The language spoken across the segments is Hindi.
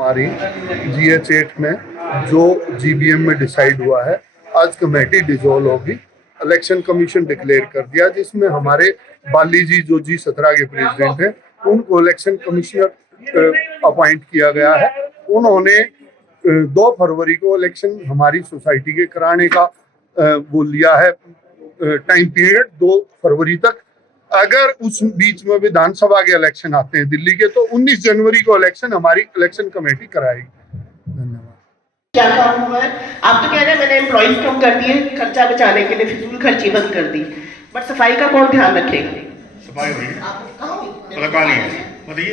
हमारी GH8 में जो GBM में डिसाइड हुआ है, आज कमेटी डिसॉल्व होगी, इलेक्शन कमीशन डिक्लेयर कर दिया, जिसमें हमारे बाली जी जो G17 के प्रेसिडेंट हैं उनको इलेक्शन कमिश्नर अपॉइंट किया गया है। उन्होंने 2 फरवरी को इलेक्शन हमारी सोसाइटी के कराने का वो लिया है टाइम पीरियड 2 फरवरी तक। अगर उस बीच में विधानसभा के इलेक्शन आते हैं दिल्ली के, तो 19 जनवरी को इलेक्शन हमारी इलेक्शन कमेटी कराएगी। धन्यवाद। क्या काम हुआ है? आप तो कह रहे हैं मैंने एम्प्लॉइज कम कर दिए खर्चा बचाने के लिए, फिजूल खर्ची बंद कर दी, बट सफाई का कौन ध्यान रखेगा? सफाई हुई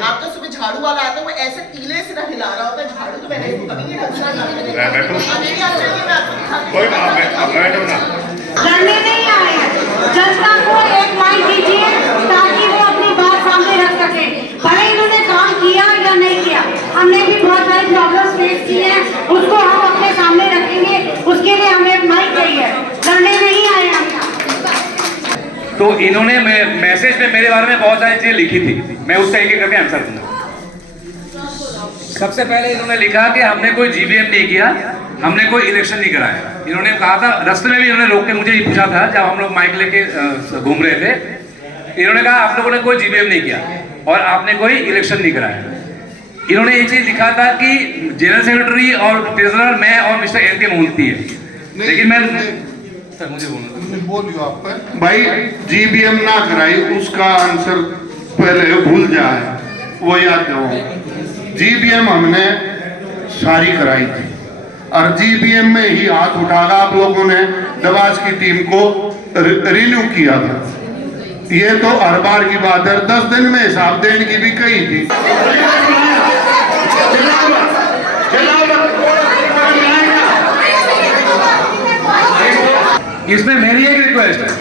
आप तो सुबह झाड़ू वाला आता है, वो ऐसे टीले से ना हिला रहा होता है झाड़ू, तो मैंने कभी नहीं लड़ने नहीं आए, जनता को एक माइक दीजिए ताकि वो अपनी बात सामने रख सके, भले इन्होंने काम किया या नहीं किया। हमने भी बहुत सारी प्रॉब्लम्स फेस की हैं, उसको हम अपने सामने रखेंगे, उसके लिए हमें एक माइक चाहिए, लड़ने नहीं आए हम। तो इन्होंने मैसेज में मेरे बारे में बहुत सारी चीजें लिखी थी, मैं उसका एक एक करके आंसर दूंगा। सबसे पहले इन्होंने लिखा कि हमने कोई GBM नहीं किया, हमने कोई इलेक्शन नहीं कराया। इन्होंने कहा था, रास्ते में भी इन्होंने रोक के मुझे ये पूछा था जब हम लोग माइक लेके घूम रहे थे, इन्होंने कहा आप लोगों ने कोई GBM नहीं किया और आपने कोई इलेक्शन नहीं कराया। इन्होंने ये चीज लिखा था कि जनरल सेक्रेटरी और ट्रेजरर मैं और मिस्टर NK मोहंती है, लेकिन मैं सर मुझे बोलियो आप भाई GBM ना कराई, उसका आंसर पहले भूल जाए, वो याद दो। GBM हमने सारी कराई थी और GBM में ही हाथ उठाकर आप लोगों ने दवाज की टीम को रिन्यू किया था। ये तो हर बार की बात है, 10 दिन में हिसाब देने की भी कही थी। इसमें मेरी एक रिक्वेस्ट है,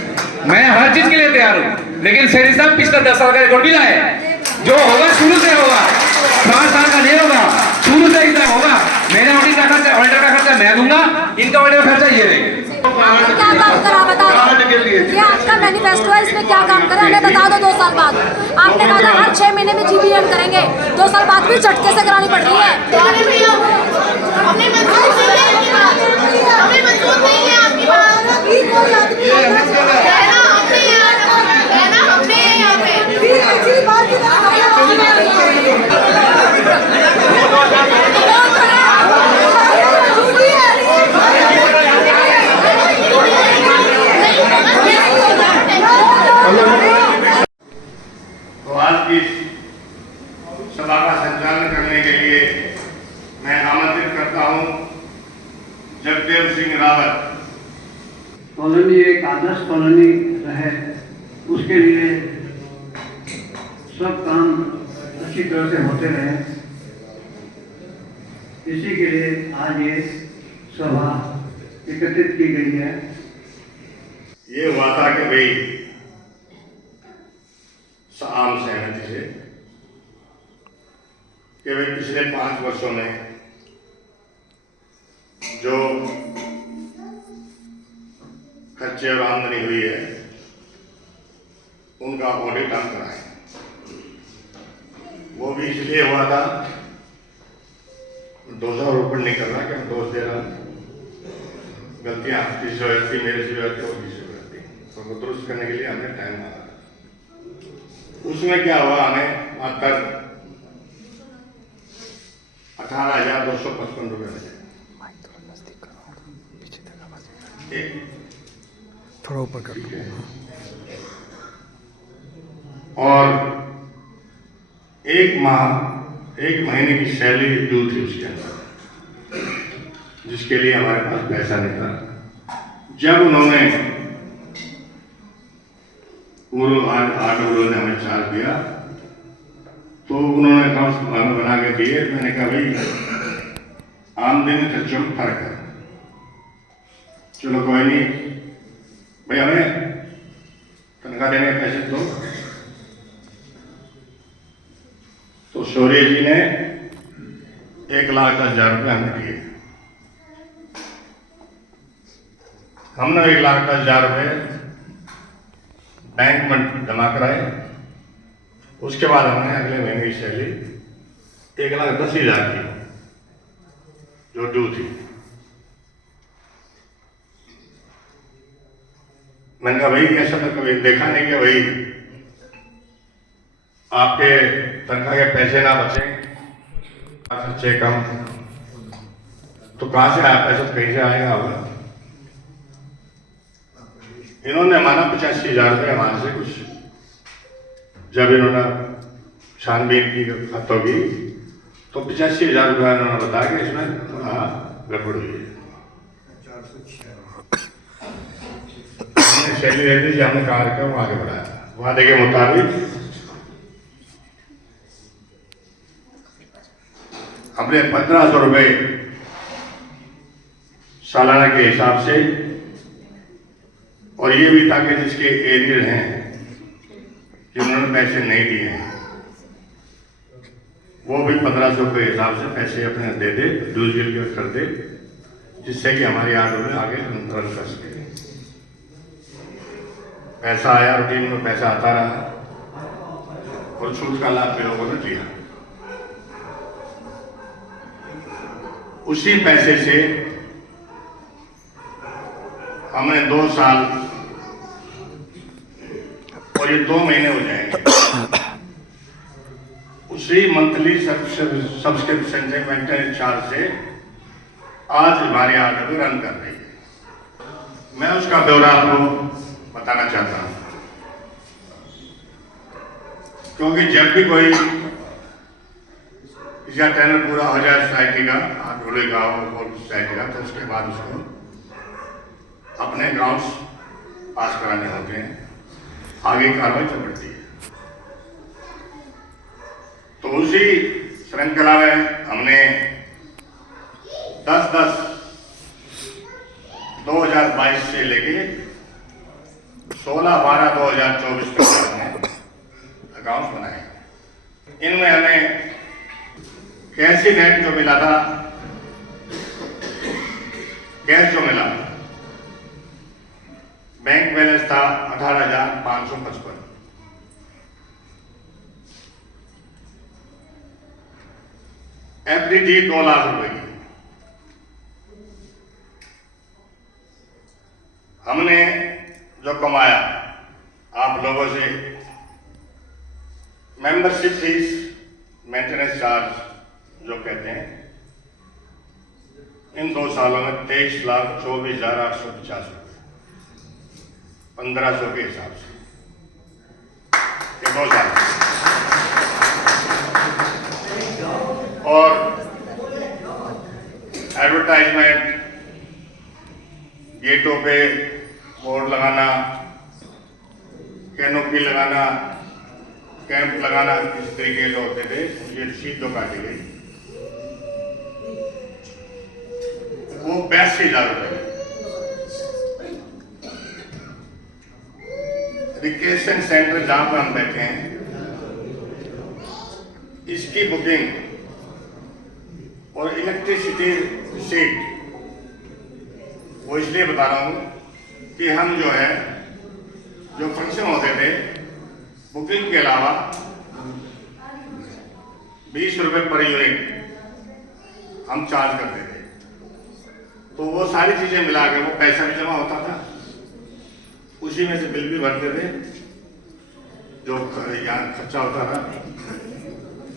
मैं हर चीज के लिए तैयार हूँ, लेकिन शेरी साहब पिछले 10 साल का रिकॉर्ड भी लाए, जो होगा शुरू से होगा, 5 साल का नहीं होगा, शुरू से इतना होगा। मेरे ऑडिट का खर्चा मैं दूंगा, इनका ऑडिट का खर्चा ये रहेगा। क्या काम करा बता दो, ये आपका मैनिफेस्टो है, इसमें क्या काम करा हमें बता दो। 2 साल बाद आपने कहा था हर 6 महीने में GBM करेंगे, 2 साल बाद भी झटके से करानी पड़ रही है। तो आज की सभा का संचालन करने के लिए मैं आमंत्रित करता हूं जगदेव सिंह रावत। कॉलोनी एक आदर्श कॉलोनी रहे, उसके लिए सब काम अच्छी तरह से होते रहे, इसी के लिए आज ये सभा एकत्रित की गई है। ये हुआ था कि भाई आम सहमति से कि भाई पिछले 5 वर्षों में जो खर्चे और आमदनी हुई है उनका ऑडिट हम कराएं। वो भी इसलिए हुआ था, दोषारोपण नहीं करना कि हम दोष दे रहा हूं, गलतियां किसी से होती, मेरे से होती और किसी से होती, तो वो दुरुस्त करने के लिए हमने टाइम मांगा। उसमें क्या हुआ, हमें मात्र 18,255 रुपये मिले। थोड़ा ऊपर कर दो। और एक महीने की सैलरी ड्यू थी उसके अंदर, जिसके लिए हमारे पास पैसा नहीं था। जब उन्होंने ने हमें चार्ज दिया तो उन्होंने अकाउंट हमें बना के दिए। मैंने कहा भाई आमदनी खर्चों में फर्क है, चलो कोई नहीं भाई, हमें तनख्वाह देने के पैसे दो। तो शौर्य जी ने 1,10,000 रुपये हमें दिए। हमने 1,10,000 रुपये बैंक में जमा कराए। उसके बाद हमने अगले महीने की सैलरी 1,10,000 की जो ड्यू थी। मैंने कहा भाई ऐसा तो कभी देखा नहीं कि भाई आपके तनख्वाह के पैसे ना बचे, खर्चे कम, तो कहाँ से आया पैसा, तो कहीं से आएगा होगा। इन्होंने माना 85,000 रुपये हमारे से कुछ, जब इन्होंने छानबीन की खतों की तो 85,000 रुपया इन्होंने बताया कि इसमें थोड़ा गड़बड़ हुई है। हमने शैली दे दी, हमने कार्य को आगे बढ़ाया वादे के मुताबिक। हमने 1500 रुपये सालाना के हिसाब से, और ये भी था कि जिसके एरियर हैं जिन्होंने पैसे नहीं दिए हैं वो भी 1500 के हिसाब से पैसे अपने दे दे, ड्यूज कर दे, जिससे कि हमारी आर्डर में आगे रन कर सके। पैसा आया, रूटीन में पैसा आता रहा और छूट का लाभ लोगों ने लिया। उसी पैसे से हमने 2 साल और ये 2 महीने हो जाएंगे, उसी मंथली सब्सक्रिप्शन से मेंटेनेंस चार्ज से आज हमारी आर्डर भी रन कर रही है। मैं उसका ब्यौरा आपको बताना चाहता हूं, क्योंकि जब भी कोई इसका टेनर पूरा हो जाए सोसाइटी का, आठोले का और सोसाइटी का, तो उसके बाद उसको अपने ग्राउंड्स पास कराने होते हैं, आगे कार्रवाई चल पड़ती है। तो उसी श्रृंखला में हमने 10/10 2022 से लेके 16/12/2024 तक हमने अकाउंट्स बनाए। इनमें हमें कैश नेट जो मिला था, कैश जो मिला, बैंक बैलेंस था 18,555। एफडी थी 2 लाख रुपए की। हमने जो कमाया आप लोगों से, मेंबरशिप फीस, मेंटेनेंस चार्ज जो कहते हैं, इन 2 सालों में 23,24,850 रुपये 1500 के हिसाब से, ये 2 साल। और एडवर्टाइजमेंट, गेटों पे बोर्ड लगाना, कैनोपी लगाना, कैंप लगाना, इस तरीके के होते थे, ये रसीद जो काटी गई वो 82,000 रुपये। रिक्रिएशन सेंटर जहां पर हम बैठे हैं, इसकी बुकिंग और इलेक्ट्रिसिटी सीट, वो इसलिए बता रहा हूं कि हम जो है, जो फंक्शन होते थे, बुकिंग के अलावा 20 रुपये पर यूनिट हम चार्ज करते थे। तो वो सारी चीजें मिला के वो पैसा भी जमा होता था, उसी में से बिल भी भरते थे, जो यहाँ खर्चा होता था,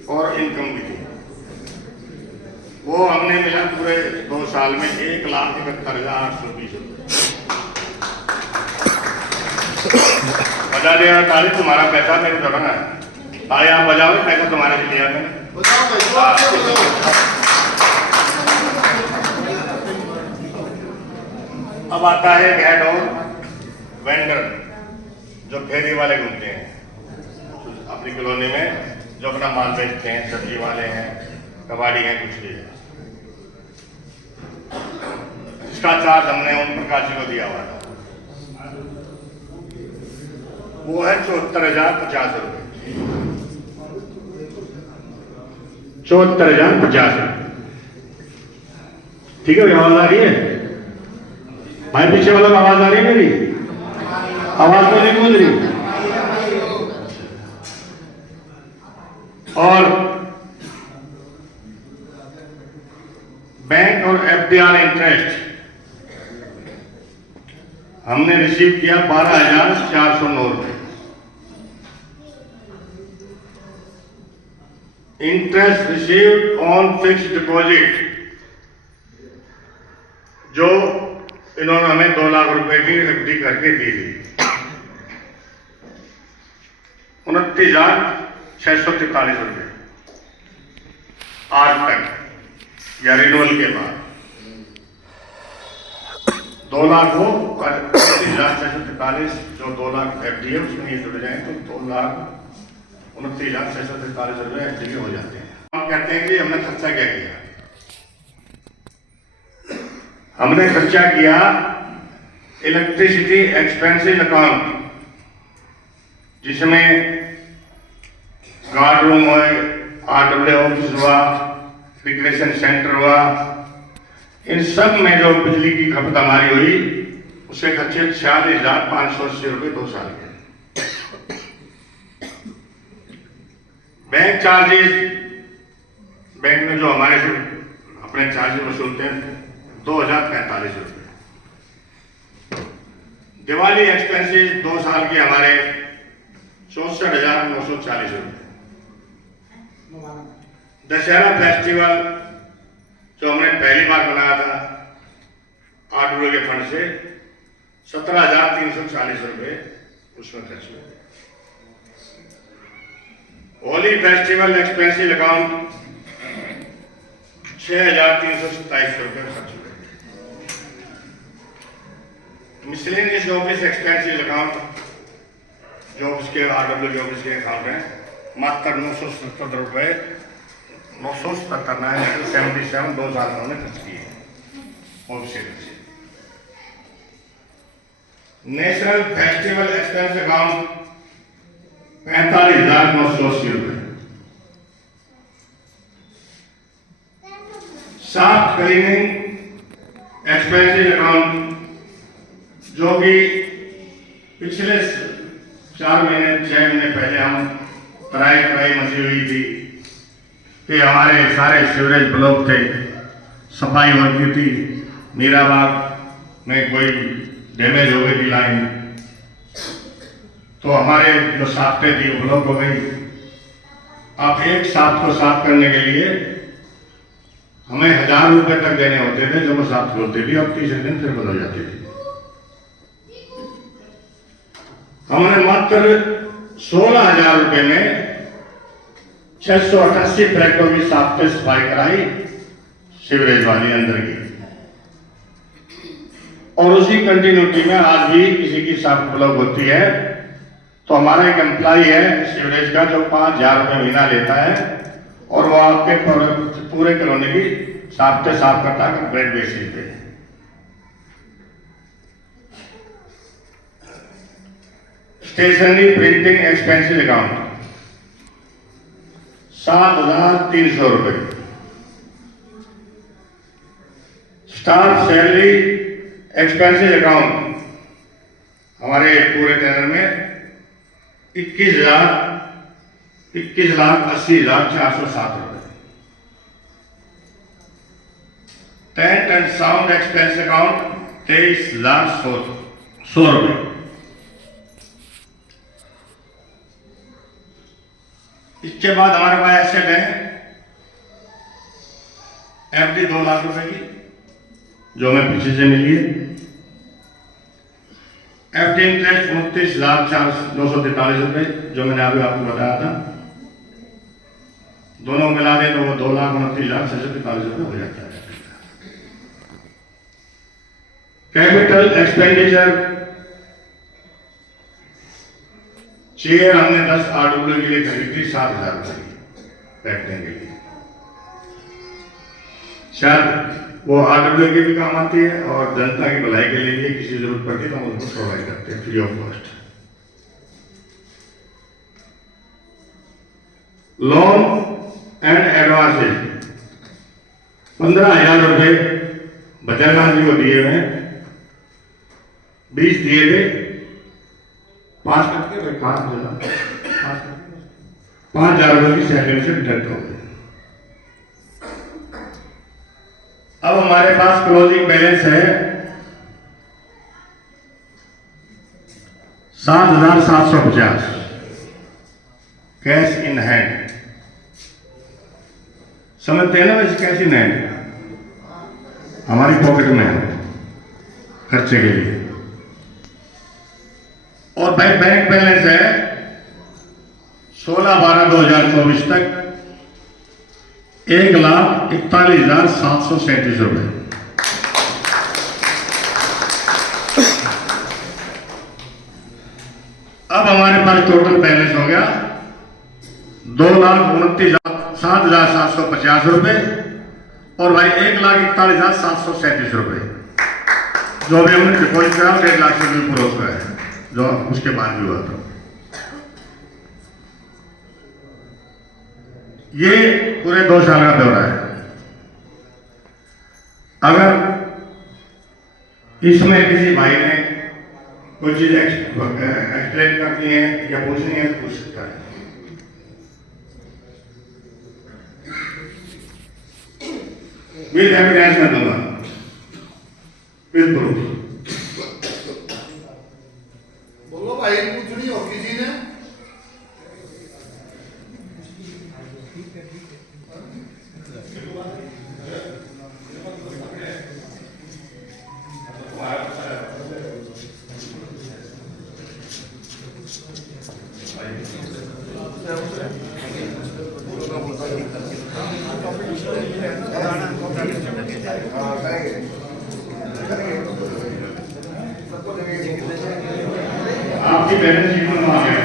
और इनकम भी थी। वो हमने मिला पूरे 2 साल में 1,71,820 रुपये। बजा देगा ताली, तुम्हारा पैसा मेरे दौरान है, भाई आप बजाओ, पैसा तुम्हारे से लिया मैंने। अब आता है हेड और वेंडर, जो फेरी वाले घूमते हैं अपनी कॉलोनी में, जो अपना माल बेचते हैं, सब्जी वाले हैं, कबाड़ी हैं, कुछ भी है। इसका चार्ज हमने ओम प्रकाश जी को दिया हुआ था, वो है 74,050 रुपये। 74,050। ठीक है, आवाज आ रही है भाई? पीछे वालों को आवाज आ रही है मेरी? आवाज तो नहीं गूंज रही। और बैंक और एफडीआर इंटरेस्ट हमने रिसीव किया 12,409 रुपये। Interest received on fixed deposit जो इन्होंने हमें 2 लाख रुपए की एफडी करके दी थी, 29,643 रुपये आज तक या रिन्यूअल के बाद 2 लाख हो और 29,643 जो 2 लाख एफडी है उसमें ये जुड़ जाए तो 2,29,643 रुपये एफडी हो जाते हैं। हम कहते हैं कि हमने खर्चा क्या किया। हमने खर्चा किया इलेक्ट्रिसिटी एक्सपेंसिव अकाउंट, जिसमें गार्ड रूम हुए, आरडब्ल्यू ऑफिस हुआ, रिक्रिएशन सेंटर हुआ, इन सब में जो बिजली की खपत हमारी हुई उसके खर्चे 46,580 रुपये 2 साल के। बैंक चार्जेस, बैंक में जो हमारे से अपने चार्जेस वसूलते हैं 2,045 रुपये। दिवाली एक्सपेंसेस 2 साल के हमारे 64,940 रुपये। दशहरा फेस्टिवल जो हमने पहली बार बनाया था आरडब्ल्यू के फंड से 17,340 रुपये उसमें खर्च हुए। होली फेस्टिवल एक्सपेंसिव अकाउंट 6,327 रुपये खर्च हुए। मिसलेनियस ऑफिस एक्सपेंसिव अकाउंट जो उसके आरडब्ल्यू के ऑफिस के अकाउंट हैं मात्र 977 रुपये 977 2 साल में खर्च किए ऑफिशियल से। नेशनल फेस्टिवल एक्सपेंस अकाउंट 45,980 रुपये। साफ क्लीनिंग एक्सपेंसिव अकाउंट जो कि पिछले 4 महीने 6 महीने पहले हम तराई मची हुई थी कि हमारे सारे सीवरेज ब्लॉक थे, सफाई होती थी, मीराबाग में कोई डैमेज हो गई थी लाइन तो हमारे जो साफ्टें थी वो ब्लॉक हो गई। अब एक साफ्ट को साफ करने के लिए हमें 1,000 रुपये तक देने होते थे जब वो साफ्ट होती थी और 30 दिन फिर बंद हो जाती थी। हमने मात्र 16,000 रुपये में 688 फ्लैटों की साफ्ट सफाई कराई सीवरेज वाली अंदर की, और उसी कंटिन्यूटी में आज भी किसी की साफ्ट ब्लॉक होती है तो हमारा एक एम्प्लॉय है सीवरेज का जो 5,000 रुपये महीना लेता है और वो आपके पूरे कॉलोनी की साफ्ट साफ करता है कंप्लीट बेसिस पे। स्टेशनरी प्रिंटिंग एक्सपेंसिव अकाउंट 7,300 रुपये। स्टाफ सैलरी एक्सपेंसिव अकाउंट हमारे पूरे टेनर में 21,80,407 रुपये। Tent and sound expense account 23,100 रुपये। इसके बाद हमारे पास एसेट है एफडी 2 लाख रुपए की जो हमें पीछे से मिली है। एफडी इंटरेस्ट 29,943 रुपये जो मैंने अभी आपको बताया था, दोनों मिला दें तो वो 2,29,643 रुपये हो जाता है। कैपिटल एक्सपेंडिचर चेयर हमने 10 आरडब्ल्यू के लिए खरीदी 7,000 रुपये बैठने के लिए। शायद वो आरडब्ल्यू के भी काम आती है और जनता की भलाई के लिए किसी जरूरत पड़ती है तो हम उसको प्रोवाइड करते हैं free of cost. Loan and advances 15,000 रुपये बजाज जी को दिए हुए, 20 दिए थे, 5,000 रुपये की सैलरी से डिडक्ट हो गए। अब हमारे पास क्लोजिंग बैलेंस है 7,750 कैश इन हैंड। समझते हैं ना वैसे कैश इन हैंड हमारी पॉकेट में है खर्चे के लिए। और बैंक बैलेंस है 16/12/2024 तक 1,41,737 रुपए। अब हमारे पास टोटल बैलेंस हो गया 2,29,750 रुपए और भाई 1,41,737 रुपए जो भी हमने डिपॉजिट करा 1.5 लाख रुपये पूरा उसका है जो उसके बाद भी हुआ था। ये पूरे 2 साल का ब्यौरा है। अगर इसमें किसी भाई ने कोई चीज एक्सप्लेन करनी है या पूछनी है तो पूछ सकता है। विद एविडेंस में दूंगा, विद प्रूफ। बोलो भाई, पूछनी हो किसी ने? आपकी बैलेंस शीट में आ गया,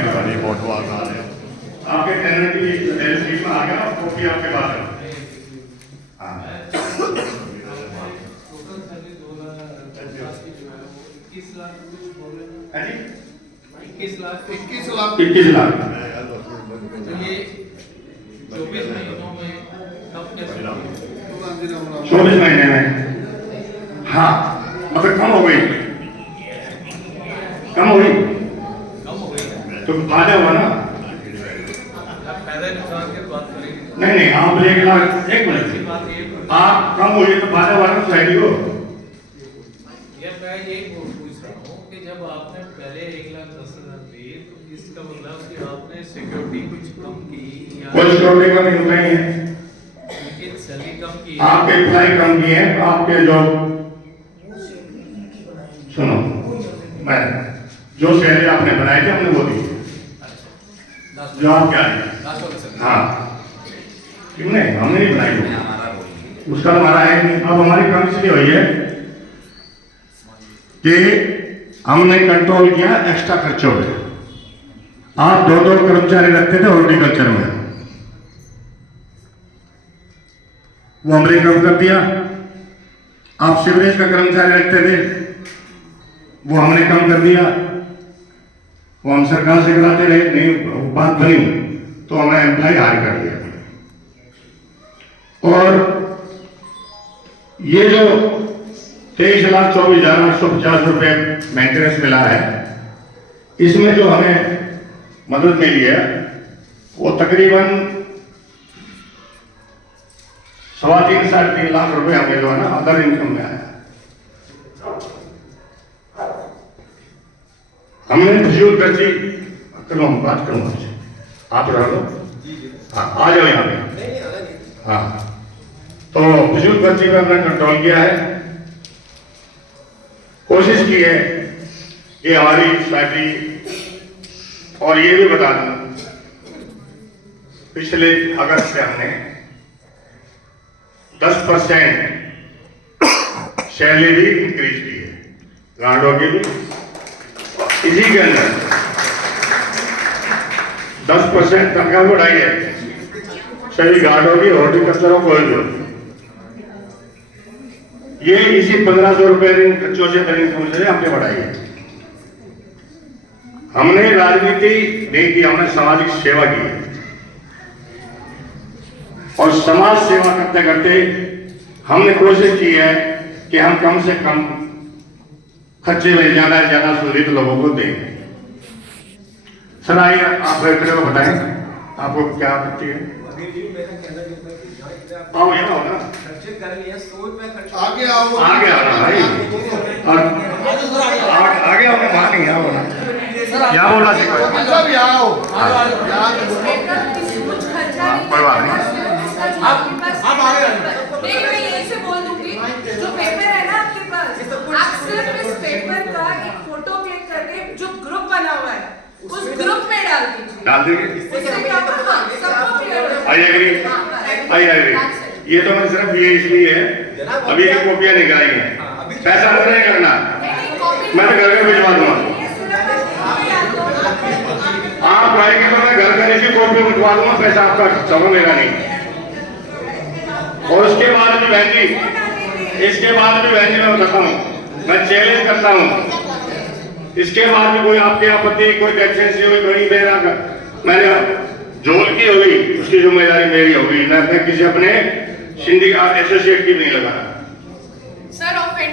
आपके टेनर की बैलेंस शीट में आ गया, कॉपी आपके पास है। हाँ। है जी? 21 लाख 21 लाख। तो ये 24 महीनों में कब कैसे 24 महीने में, हाँ मतलब कम हो गई, कम हो गई तो फायदा हुआ ना। पैदा नुकसान की बात करेंगे। नहीं आप 1 लाख, एक मिनट, बात ये आप कम हो गई तो फायदा हुआ ना सोसाइटी को। यार मैं ये पूछ रहा हूँ कि जब आपने पहले 1,10,000 दिए तो इसका मतलब कि आपने सिक्योरिटी कुछ कम की या कोई सिक्योरिटी का नहीं होता ही है, लेकिन सैलरी कम की आपके एम्प्लॉय कम किए हैं, आपके जो सुनो मैं जो सैलरी आपने बनाई थी हमने वो दी जो आप क्या है। हाँ क्यों नहीं, हमने नहीं बनाई उसका हमारा है नहीं। अब हमारी कम इसलिए हुई है कि हमने कंट्रोल किया एक्स्ट्रा खर्चों पे। आप 2 कर्मचारी रखते थे हॉर्टिकल्चर में, वो हमने कम कर दिया। आप सीवरेज का कर्मचारी रखते थे, वो हमने कम कर दिया। वो हम सरकार से कराते रहे, नहीं बात बनी तो हमने एम्प्लॉय हायर कर दिया। और ये जो 23,24,850 रुपए मेंटेनेंस मिला है, इसमें जो हमें मदद मिली है वो तकरीबन 3.25-3.5 लाख रुपए हमें जो है ना अदर इनकम में आया। हमने फिजूल खर्ची, चलो हम बात करूंगा, आप रह लो, आ जाओ यहाँ पे। हाँ तो फिजूल खर्ची पे हमने कंट्रोल किया है, कोशिश की है कि हमारी सोसाइटी। और ये भी बता दूं पिछले अगस्त से हमने 10% सैलरी भी इंक्रीज की है गार्डों की भी। इसी के अंदर 10% तनख्वाह बढ़ाई है सभी गार्डों की, हॉर्टिकल्चरों को भी। ये इसी 1,500 रुपए खर्चों से हमने बढ़ाई है। हमने राजनीति नहीं की, हमने सामाजिक सेवा की है। और समाज सेवा करते करते हमने कोशिश की है कि हम कम से कम खर्चे में ज्यादा से ज्यादा सुविधा लोगों को दें। सर आइए आप बैठने को बताएं आपको क्या आपत्ति है। आओ यहाँ आओ ना, खर्चे कर लिए 100 रुपए खर्च आगे आओ, आगे आओ ना भाई, और आगे आओ ना, वहाँ नहीं आओ ना, यहाँ बोलना सीखो। सब यहाँ आओ, कोई बात नहीं। नहीं, मैं यही से बोल दूंगी, जो पेपर है ना आपके पास, आप सिर्फ इस पेपर का एक फोटो क्लिक करके जो ग्रुप बना हुआ है उस ग्रुप में डाल दीजिए। डाल देंगे। उससे क्या होगा? सबको क्लियर हो जाएगा। I agree, I agree. ये तो मैं सिर्फ ये इसलिए है, अभी एक कॉपियाँ निकलाई हैं, पैसा मुझे नहीं करना, मैं तो घर में भिजवा दूंगा। आप आएंगे तो मैं घर घर की कॉपी भिजवा दूंगा, पैसा आपका समझेगा नहीं। और उसके बाद भी बहन जी, इसके बाद भी बहन जी मैं बताता हूँ, मैं चैलेंज करता हूँ, इसके बाद भी कोई आपकी आपत्ति, कोई टेंशन हुई, कोई मेरा मैंने जोल की होगी, उसकी जिम्मेदारी मेरी होगी, मैं किसी अपने सिंडिकेट एसोसिएट की नहीं लगा। सर ऑफेंड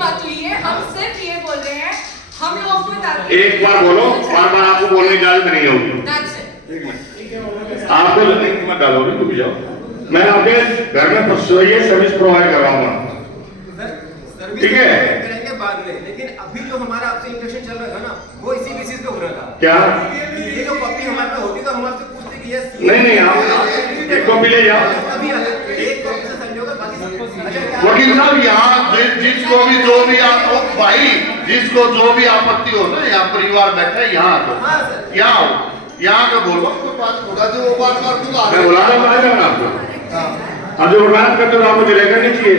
मत लिए, हम सिर्फ ये बोल रहे हैं हम लोगों को ताकि एक बार बोलो, बार बार आपको बोलने की इजाजत नहीं होगी। आपको नहीं मत डालोगे, तुम जाओ, मैं आपके घर में ये सर्विस प्रोवाइड करवाऊंगा, ठीक है? करेंगे बाद में, लेकिन अभी जो हमारा आपसे इंडक्शन चल रहा था ना, वो इसी बेसिस पे हो रहा था। क्या ये जो कॉपी हमारे पे होती तो हम आपसे पूछते कि ये नहीं, आप एक कॉपी ले जाओ। अभी एक कॉपी से संडे होगा, बाकी सब वकील साहब यहाँ जिसको भी जो भी आप भाई जिसको जो भी आपत्ति हो ना, यहाँ परिवार बैठा है, यहाँ आओ, यहाँ आओ, यहाँ का बोलो, कोई बात होगा जो वो बात बुला मैं बुला रहा हूँ आपको, अब जो वकालत करते हो आपको जिले करनी चाहिए,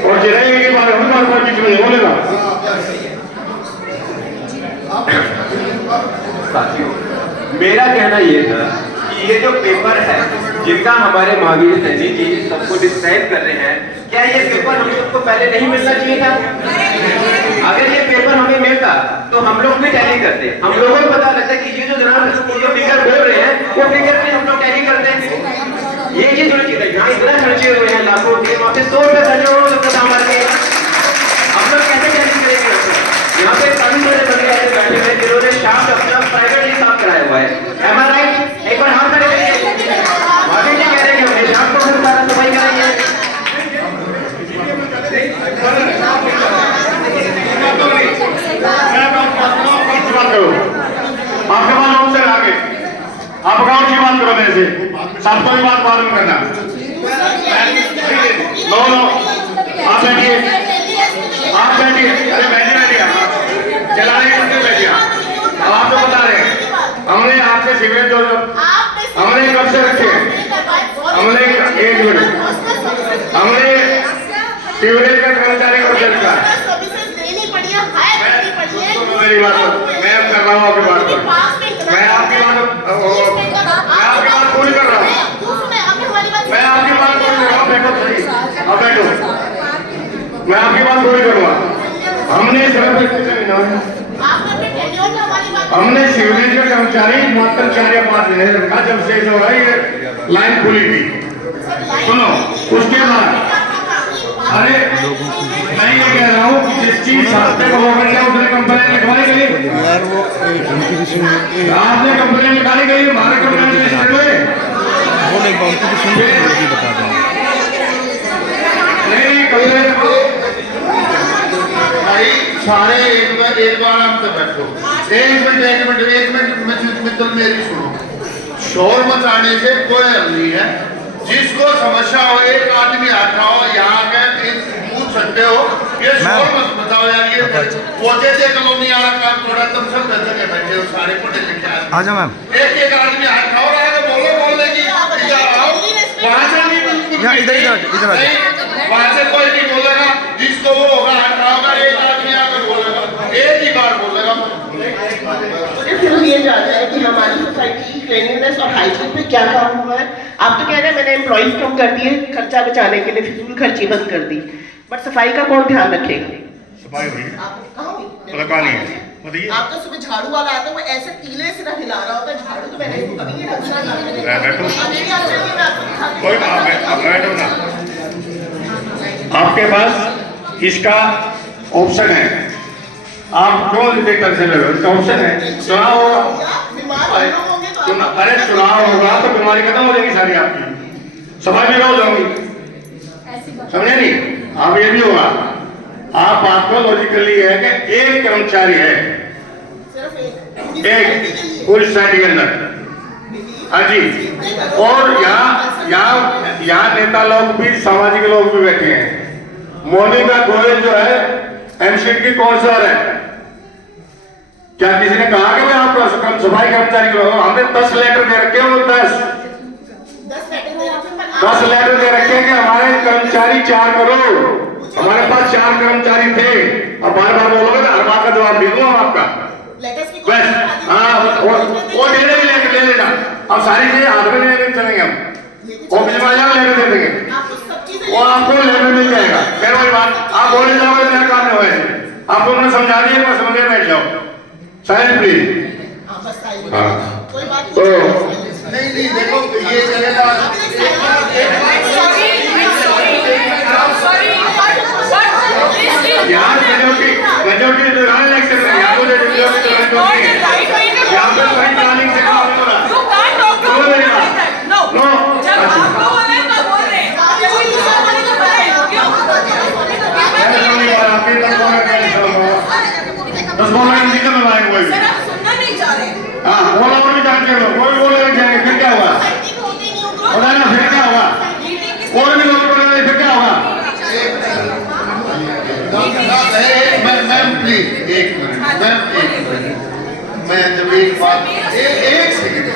और जिले के बाद हमारे पास बीच में नहीं बोलेगा। साथियों, मेरा कहना ये था कि ये जो पेपर है जिनका हमारे महावीर सैनी जी सबको डिस्क्राइब कर रहे हैं, क्या ये पेपर हम सबको पहले नहीं मिलना चाहिए था? अगर ये पेपर हमें मिलता तो हम लोग भी टैली करते, हम लोगों को पता लगता कि ये जो जनाब जो फिगर बोल रहे हैं वो फिगर में हम लोग टैली करते हैं। ये चीज होनी चाहिए, यहाँ इतना खर्चे हुए हैं लाखों के, वहाँ पे 100 रुपए खर्चे हो सकता था हमारे, हम लोग कैसे टैली करेंगे? यहाँ पे काफी सारे बंदे ऐसे बैठे हुए जिन्होंने शाफ्ट अपना प्राइवेटली साफ कराया हुआ है, एम आई राइट? एक बार हाथ खड़े करिए, भाभी जी कह रहे हैं कि हमने शाफ्ट को सारा सफाई कराई है। आपके पास ऑप्शन आगे, आप अकाउंट की बात करो मेरे से, सबको भी बात मालूम करना। नो आप बैठिए, अरे बैठिए, चला रहे हैं, बैठिए। अब आप तो बता रहे हैं, हमने आपके सिगरेट जो हमने कब से रखे, हमने एक मिनट, हमने सीवरेज का कर्मचारी को रखा। मेरी बात मैं अब कर रहा हूँ आपकी बात पर, मैं आपकी बात पूरी कर रहा हूँ, मैं आपकी बात पूरी कर रहा हूँ, बैठो सही, अब बैठो, मैं आपकी बात पूरी करूँगा। हमने सिर्फ हमने सीवरेज का कर्मचारी मात्र 4 या 5 दिन रखा, जब से जो है ये लाइन खुली थी। सुनो, उसके बाद अरे मैं ये कह रहा हूँ कि जिसकी सास्ते गवर्नमेंट ने उसने कंप्लेन लिखवाई गई, आपने कंप्लेन निकाली गई, हमारे कंप्लेन रजिस्टर्ड हुए, नहीं कंप्लेन भाई सारे एक बार आप तक बैठो, एक मिनट मित्र मेरी सुनो, शोर मचाने से कोई हल नहीं है। जिसको समस्या हो, एक आदमी आता हो, यहाँ के पूछ सकते हो, ये शोर मत बताओ यार, ये पोते थे कॉलोनी वाला काम थोड़ा, तुम सब जगह बैठे हो, सारे पढ़े लिखे आदमी, मैम एक आदमी आता हो रहा है, बोलने की वहां से नहीं, इधर वहां से कोई नहीं बोलेगा, जिसको वो होगा आता होगा, एक आदमी आकर बोलेगा, एक ही बार बोलेगा। फिर ये जानना है कि हमारी सोसाइटी की क्लीनिंगनेस और हाइजीन पे क्या काम हुआ है। आप तो कह रहे हैं मैंने एम्प्लॉइज कम कर दिए खर्चा बचाने के लिए, फिजूल खर्ची बंद कर दी, बट सफाई का कौन ध्यान रखेगा? सफाई हुई आप तो सुबह झाड़ू वाला आता है, वो ऐसे टीले से ना हिला रहा होता है झाड़ू, तो मैंने इसको कभी नहीं आपके पास इसका ऑप्शन है, आप क्यों टेंशन ले रहे हो? इसका ऑप्शन है, चुनाव होगा, अरे चुनाव होगा तो बीमारी खत्म हो जाएगी सारी आपकी, सफाई में हो जाऊंगी, समझे नहीं? आप ये भी होगा, आप आपका लॉजिकली है कि एक कर्मचारी है, एक पूरी सोसाइटी के अंदर, हाँ जी, और यहाँ नेता लोग भी, सामाजिक लोग भी बैठे हैं। मोनिका गोयल जो है एमसीडी की काउंसलर है, क्या किसी ने कहा कि मैं आपको सफाई कर्मचारी को? हमने 10 लेटर दे रखे हैं, 10 लेटर दे रखे हैं कि हमारे कर्मचारी 4 करोड़, हमारे पास 4 कर्मचारी थे। अब बार बार बोलोगे तो हर बात का जवाब दे दूंगा आपका। बस हाँ, वो दे देंगे, लेटर ले लेना। अब सारी चीजें हाथ में लेकर चलेंगे हम, ऑफिस में आ जाओ, लेटर दे देंगे, वो आपको लेटर मिल जाएगा। फिर वही बात, आप बोले जाओगे मेरा काम नहीं हुआ, आपको उन्होंने समझा दिया, मैं समझ बैठ जाओ। Silent please. हाँ तो नहीं देखो ये चलेगा। यहाँ मेजोरिटी दौरान इलेक्शन में यहाँ पे सही प्लानिंग से काम हो रहा है। नो हाँ बोला और भी जान कर लो, कोई बोले लग जाएंगे, फिर क्या हुआ? बोला ना, फिर क्या हुआ? कोई भी लोग बोले फिर क्या हुआ? मैम प्लीज एक मिनट, मैं जब एक बात एक सेकंड,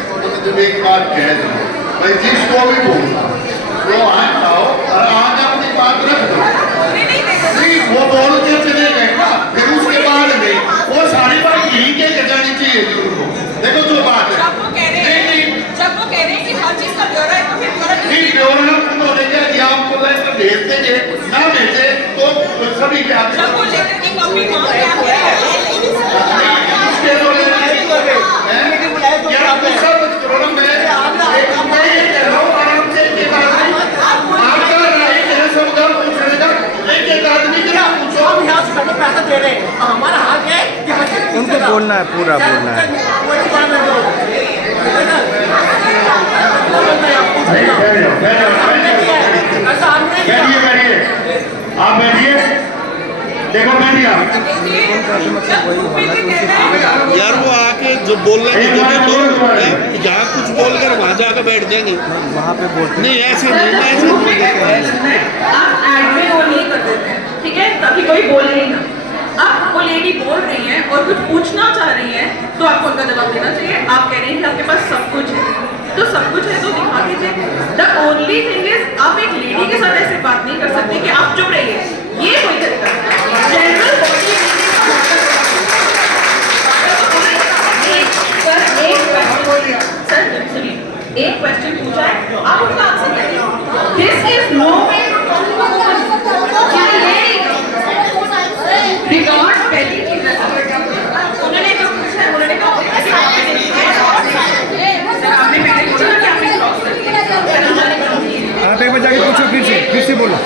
जब एक बात कह दूं, मैं जिसको भी बोलूँ वो आज आओ और आज अपनी बात रख दो। नहीं वो बोल के चले गए ना, फिर उसके बाद में वो सारी बात यही के जानी चाहिए थी उनको। देखो जो बात है, जब वो कह रहे हैं कि हर चीज का ब्यौरा है, तो फिर ब्यौरा नहीं ब्यौरा तो देखिए कि आपको लेटर भेजते थे, ना भेजे तो सभी क्या जब वो लेटर की कॉपी मांग रहे हैं, उसके तो आपको सब करोड़ों में मैं ये कह रहा हूँ आराम से के बारे में आपका राइट है सबका पूछने का, एक आदमी के ना पूछो। हम यहाँ से पैसा दे रहे हैं, हमारा हक है कि उनको बोलना है, पूरा बोलना है। बैठिए, आप बैठिए, देखो बैठिए आप। यार वो आके जो बोलना है तो यहाँ कुछ बोलकर वहाँ जाकर बैठ जाएंगे, वहाँ पे बोलते नहीं ऐसे नहीं, ऐसे आप एड में वो नहीं कर देते हैं, ठीक है, ताकि कोई बोले ही ना। अब वो लेडी बोल रही है और कुछ पूछना चाह रही है, तो आपको उनका जवाब देना चाहिए। आप कह रहे हैं कि आपके पास सब कुछ है, तो सब कुछ है तो दिखा दीजिए। द ओनली थिंग इज, आप एक लेडी के साथ ऐसे बात नहीं कर सकते कि आप चुप रहिए, ये कोई तरीका नहीं। जनरल बॉडी सर सुनिए, एक क्वेश्चन पूछा है, आप उसका आंसर करिए। This is no way regard पहली चीज है, उन्होंने जो पूछा है, उन्होंने कहा सर आपने पहले पूछा कि आपने क्रॉस कर दिया, आप एक बार जाके पूछो, फिर से बोलो,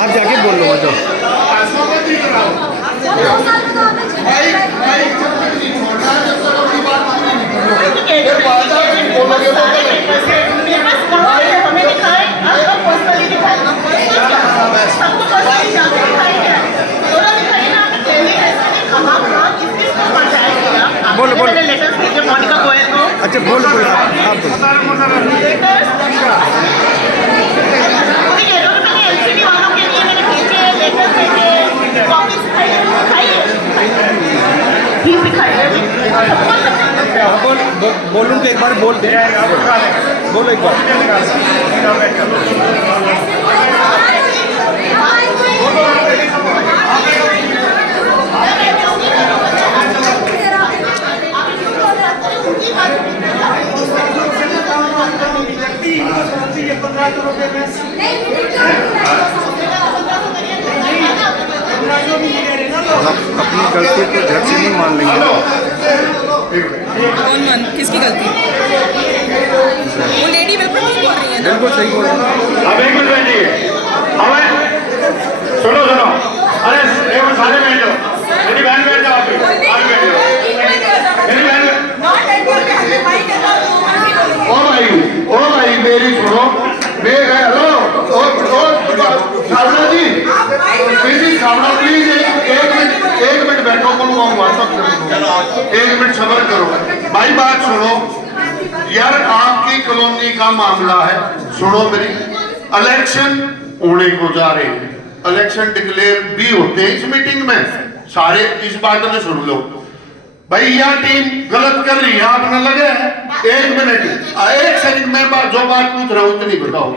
आप जाके बोल लो जो। बोलो बोलो, लेटर्स भेजे मोनिका गोयल को। अच्छा बोलो बोलो, आप एलसीडी वालों के लिए मैंने भेजे लेटर भेजे, कॉपी बोलूँ तो एक बार बोल दे, बोलो एक बार। अपनी गलती को झट से नहीं मान लेंगे। कौन मान, किसकी गलती? वो लेडी बिल्कुल ठीक बोल रही है ना? बिल्कुल सही बोल रही है। अब एक मिनट बैठिए, सुनो सुनो, अरे एक सारे बैठ जाओ, मेरी बहन बैठ जाओ, आप मेरी बहन। ओ भाई मेरी सुनो, एक मिनट सब्र करो भाई, बात सुनो यार, आपकी कॉलोनी का मामला है, सुनो मेरी। इलेक्शन होने को जा रहे हैं, इलेक्शन डिक्लेयर भी होते हैं इस मीटिंग में, सारे इस बात को सुन लो भाई। यह टीम गलत कर रही है, आपने लगे है। एक मिनट, एक सेकंड में जो बात पूछ रहा हूँ इतनी बताओ।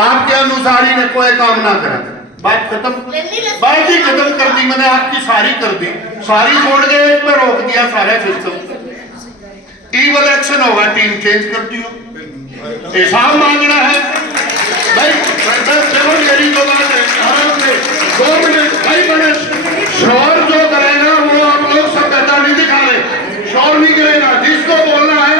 आपके अनुसार ही ने कोई काम ना करा, बात खत्म, बात ही खत्म कर दी मैंने, आपकी सारी कर दी, सारी छोड़ के एक में रोक दिया सारा सिस्टम। इलेक्शन होगा, टीम चेंज कर दियो, हिसाब मांगना है भाई। चलो मेरी जो बात है, आराम से 2 मिनट भाई, मैंने शोर जो करेगा वो आप लोग सभ्यता नहीं दिखा रहे, शोर नहीं करेगा। जिसको बोलना है,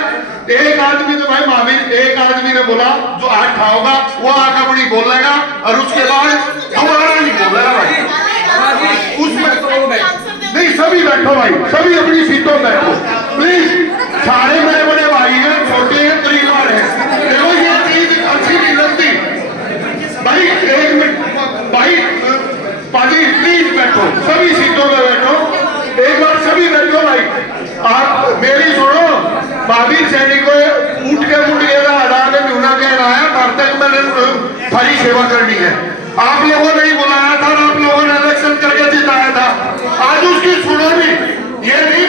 एक आदमी तो भाई महावीर, एक आदमी ने बोला जो हाथ उठाओगा वो आका बड़ी बोलेगा, और उसके बाद दोबारा नहीं बोलेगा भाई। उसमें नहीं, सभी बैठो भाई, सभी अपनी सीटों बैठो प्लीज। सारे बड़े बड़े भाई हैं, छोटे हैं, परिवार है, देखो ये चीज अच्छी नहीं लगती भाई। एक मिनट भाई, पाजी प्लीज बैठो, सभी सीटों में बैठो, एक बार सभी बैठो भाई। आप मेरी सुनो, महावीर सैनिक को उठ के मुड़ गया हटा के न्यूना के आया, तब तक मैंने सारी सेवा करनी है। आप लोगों ने ही बुलाया था और आप लोगों ने इलेक्शन करके जिताया था, आज उसकी सुनो भी, ये नहीं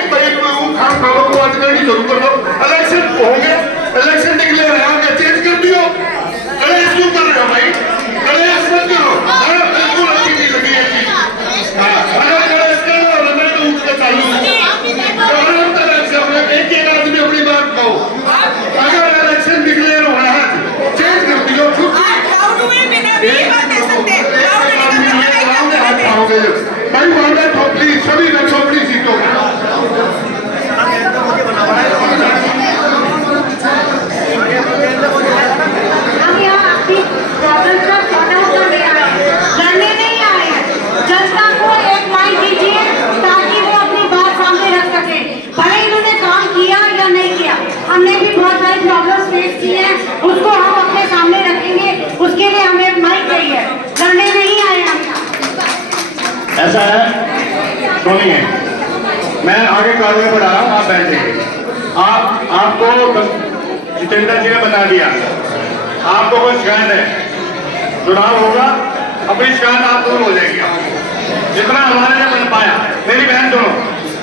खान बाबा को आज करनी शुरू कर दो। इलेक्शन होंगे, इलेक्शन डिक्लेयर है, चेंज कर दियो। अरे क्यों कर रहे हो भाई, अरे मत करो, बिल्कुल अच्छी नहीं लगी ये चीज। अगर करो तो मैं तो उठ के चालू आराम तरह से एक एक आदमी अपनी बात कहो। अगर इलेक्शन डिक्लेयर हो रहा है, चेंज कर दियो, भाई वहां बैठो प्लीज, सभी बैठो अपनी सीटों में। हम यहाँ अपनी प्रॉब्लम का सॉल्व करने आए हैं, लड़ने नहीं आए हैं। जनता को एक माइक दीजिए ताकि वो अपनी बात सामने रख सके, भले इन्होंने काम किया या नहीं किया। हमने भी बहुत सारे प्रॉब्लम्स फेस किए हैं, उसको हम अपने सामने रखेंगे, उसके लिए हमें एक माइक चाहिए, लड़ने नहीं आए हम। ऐसा है, सुनिए, मैं आगे कार्रवाई बढ़ा रहा हूँ, आप बैठ जाइए। आपको जितेंद्र जी ने बता दिया, आपको कोई शिकायत है, चुनाव होगा, अपनी शिकायत आप दूर हो जाएगी। जितना हमारे ने बन पाया, मेरी बहन सुनो,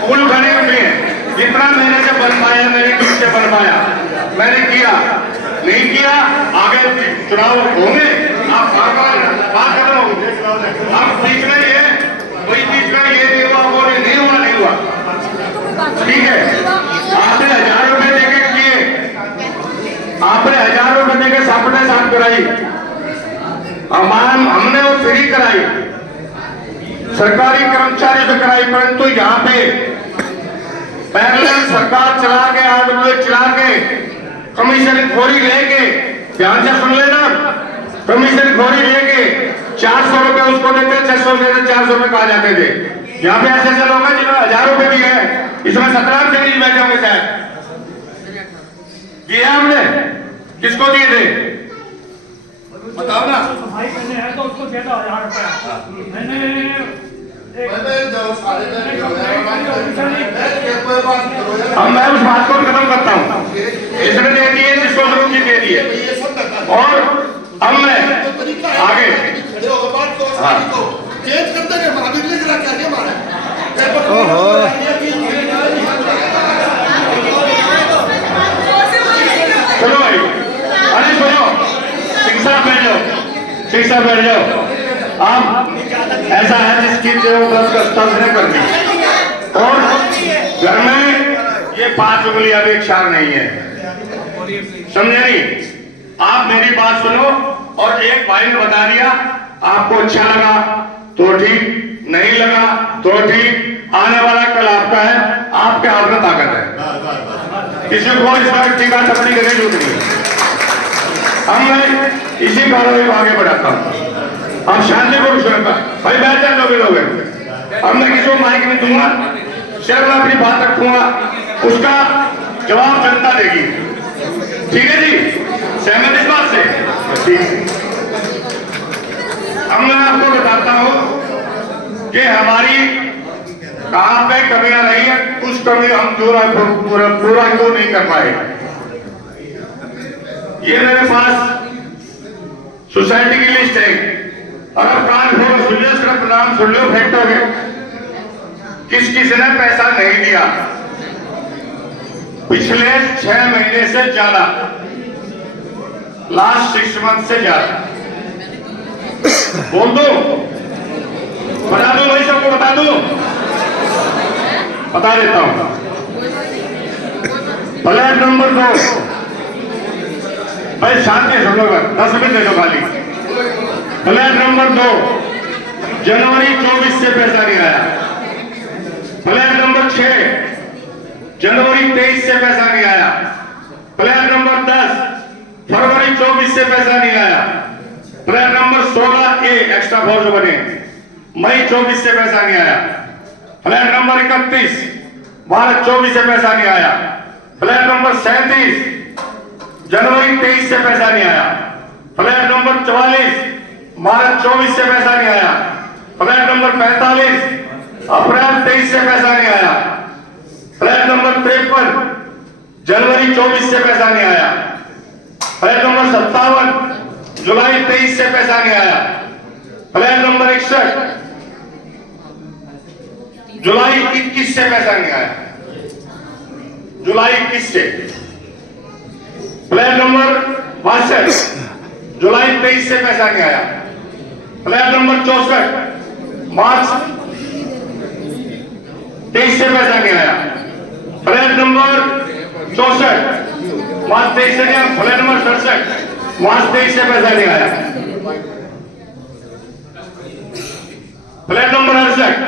फूल उठाने उठी है, जितना मैंने से बन पाया, मेरी टीम से बन पाया, मैंने किया, नहीं किया, आगे चुनाव होंगे, आप बात कर रहे हो, आप बीच में ये कोई चीज का ये नहीं हुआ, वो नहीं हुआ, नहीं हुआ, ठीक है। आपने 1000 रुपए देके किए, आपने 1000 रुपए देके सापने साथ कराई, हमने वो फ्री कराई, सरकारी कर्मचारी से कराई, परंतु यहाँ पे पैरेलल सरकार चला के, आरडब्ल्यू चला के, कमीशन खोरी लेके, ध्यान से सुन लेना, कमीशन खोरी लेके 400 रुपए उसको देते, 600 देते, 400 रुपए कहा जाते थे। यहाँ पे ऐसे लोग हैं जिन्होंने 1000 रुपए दिए हैं, इसमें 17 से नहीं बैठे होंगे शायद, दिए हमने, किसको दिए थे बताओ ना भाई। मैंने है तो उसको देता 1000 रुपया, मैंने अब मैं उस बात को खत्म करता हूँ, इसने दे दिए, जिसको जरूरत थी दे दिए, और अब मैं आगे चेंज करते हैं, महावीर लिख रहा क्या मारा। चलो भाई, अरे सुनो, शिक्षा बैठ जाओ। आप ऐसा है जिसकी ने कर दी, और घर में ये 5 उंगलियां भी एक शार नहीं है, समझे नहीं। आप मेरी बात सुनो, और एक भाई ने बता दिया, आपको अच्छा लगा तो ठीक, नहीं लगा तो ठीक, आने वाला कल आपका है, आपके हाथ में ताकत है, किसी को इस बार टीका टप्पणी करने की जरूरत नहीं। अब मैं इसी कार्रवाई को आगे बढ़ाता हूँ, आप शांतिपूर्वक सुनता भाई, बैठ जाए लोग। अब मैं किसी को माइक नहीं दूंगा, सिर्फ मैं अपनी बात रखूंगा, उसका जवाब जनता देगी, ठीक है जी, सहमत इस बात से, ठीक। अब मैं आपको बताता हूं कि हमारी कहाँ पे कमियां रही है, कुछ कमी हम पूरा क्यों नहीं कर पाए। ये मेरे पास सोसाइटी की लिस्ट है, अगर कान खोलो सुन लो, सिर्फ नाम सुन लो फेंकोगे। किस किस ने पैसा नहीं दिया पिछले 6 महीने से ज्यादा, लास्ट 6 मंथ से ज्यादा। बोल दो, बता दो भाई, सबको बता दो, बता देता हूं। फ्लैट नंबर 2, भाई शांति सुन लो, 10 मिनट दे दो खाली। फ्लैट नंबर 2 जनवरी 24 से पैसा नहीं आया। फ्लैट नंबर 6 जनवरी 23 से पैसा नहीं आया। फ्लैट नंबर 10 फरवरी 24 से पैसा नहीं आया। Flat number 16A extra floor जो बने मई 24 से पैसा नहीं आया। फ्लैट नंबर 31 मार्च 24 से पैसा नहीं आया। फ्लैट नंबर 37 जनवरी 23 से पैसा नहीं आया। फ्लैट नंबर 44 मार्च 24 से पैसा नहीं आया। फ्लैट नंबर 45 अप्रैल 23 से पैसा नहीं आया। फ्लैट नंबर 53 जनवरी 24 से पैसा नहीं आया। फ्लैट नंबर 57 जुलाई 23 से पैसा नहीं आया। फ्लैट नंबर 61 जुलाई 21 से पैसा नहीं आया। जुलाई 21 से। फ्लैट नंबर 62 जुलाई 23 से पैसा नहीं आया। फ्लैट नंबर 64 मार्च 23 से पैसा नहीं आया। फ्लैट नंबर 64 मार्च 23 से नहीं आया। फ्लैट नंबर 67 मार्च 23 से पैसा नहीं आया। फ्लैट नंबर 68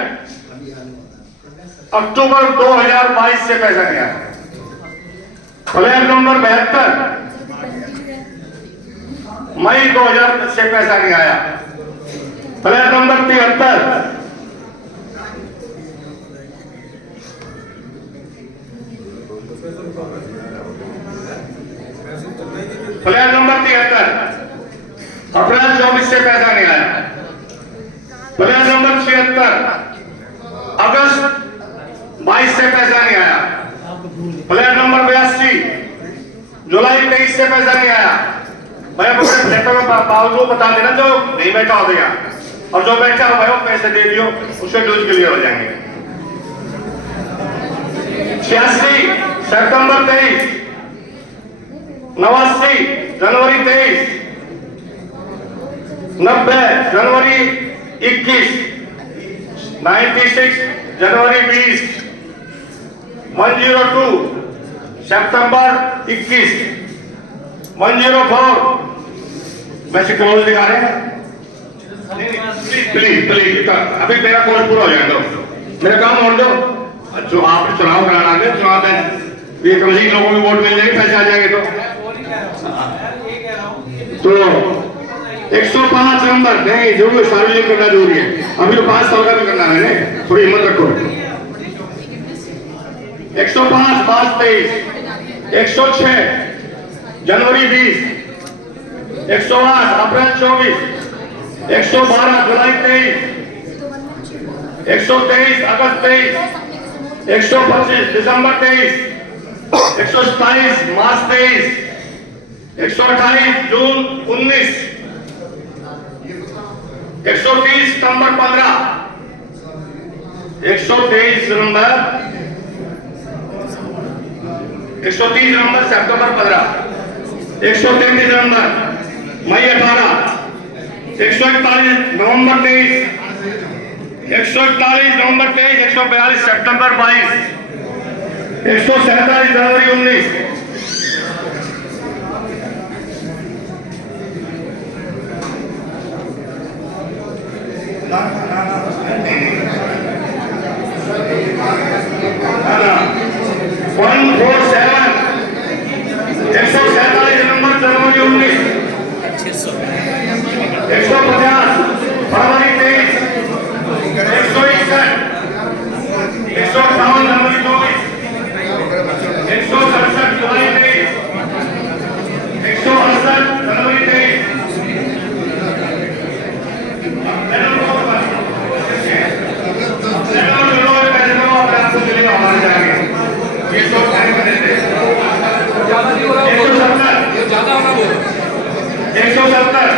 अक्टूबर 2022 से पैसा नहीं आया। फ्लैट नंबर 72 मई 2000 से पैसा नहीं आया। फ्लैट नंबर 73 फ्लैट नंबर 73 अप्रैल 24 से पैसा नहीं आया। फ्लैट नंबर 76 अगस्त 22 से पैसा नहीं आया। फ्लैट नंबर 82 जुलाई 23 से पैसा नहीं आया। मैं अपने फ्लैटों में बावजूद बता देना, जो नहीं बैठा हो गया और जो बैठा हुआ है वो पैसे दे दियो, उसके ड्यूज क्लियर हो जाएंगे। 86 सितंबर 23, 89 जनवरी 23, 90 जनवरी 21, 96 जनवरी 20, 102 सितंबर 21, 104 वैसे क्लोज दिखा रहे हैं। प्लीज अभी मेरा कोर्स पूरा हो जाएगा, मेरा काम होने दो। जो आप चुनाव कराना है, चुनाव में ये कम से लोगों को वोट मिल जाएंगे, पैसे आ जाएंगे। तो 105 नंबर नहीं जरूर सार्वजनिक करना जरूरी है। अभी तो 5 साल का भी करना है, थोड़ी हिम्मत रखो। 105 मार्च 23, 106 जनवरी 20, 108 अप्रैल 24, 112 जुलाई 23, 123 अगस्त 23, 125 दिसंबर 23, 127 मार्च 23, 128 जून 19, 130 सितंबर 15, 123 नवंबर, 130 नवंबर सितंबर 15, 133 नवंबर मई 18, 141 नवंबर 23, 141 नवंबर 23, 142 सितंबर 22, 147 जनवरी 19, नवंबर जनवरी 19, 150 फरवरी 23, 161 158 जनवरी 24, 167 जुलाई 23, 168 जनवरी 23, पैसे 170,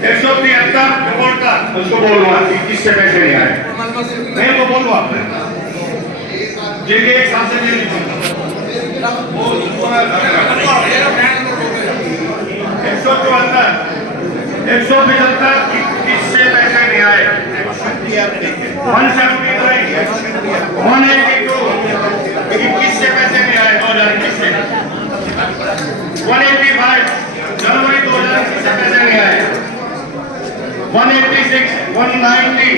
173 रिपोर्ट का उसको बोलवा किससे पैसे नहीं आए, नहीं वो बोलवा आपने जिनके एक साथ से नहीं बनता 174, 175 किससे पैसे नहीं आए, 179, 182 किससे पैसे नहीं आए 2021 से, 185 जनवरी 2021 से पैसे नहीं आए, 186, 190,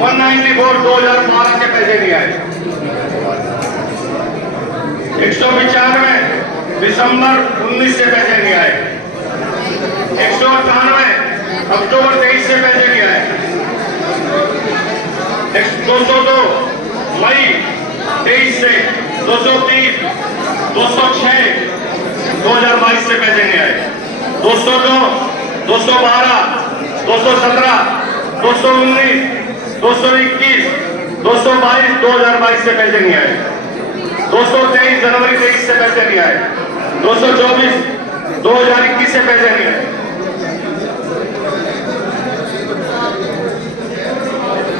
194 2012 से पैसे नहीं आए, 195 दिसंबर 19 से पैसे नहीं आए, 198 अक्टूबर 23 से पैसे नहीं आए, 202 मई 23 से, 203, 206 2022 से पैसे नहीं आए, 202, 212, 217, 219, 221, 222 2022 से पैसे नहीं आए, 223 जनवरी 23 से पैसे नहीं आए, 224 2021 से पैसे नहीं आए,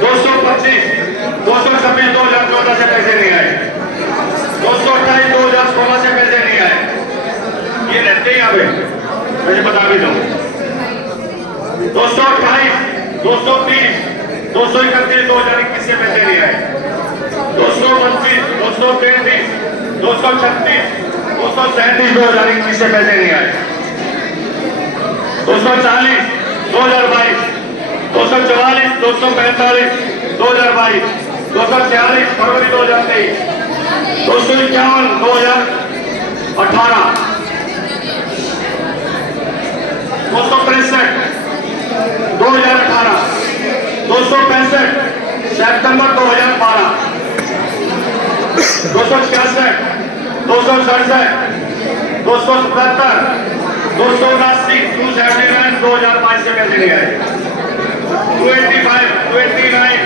225 226 2014 से पैसे नहीं आए, 228 2016 से पैसे नहीं आए, ये रहते ही यहाँ पे मुझे बता भी दो, 228 230 231 2021 से पैसे नहीं आए, 225 233 236 237 2021 से पैसे नहीं आए, 240 2022 244 245 2022 246 फरवरी 2023 251 2018 263 2018 265 सितंबर 2012 266 267 277 279 2022 से पैसे नहीं आए, 285 289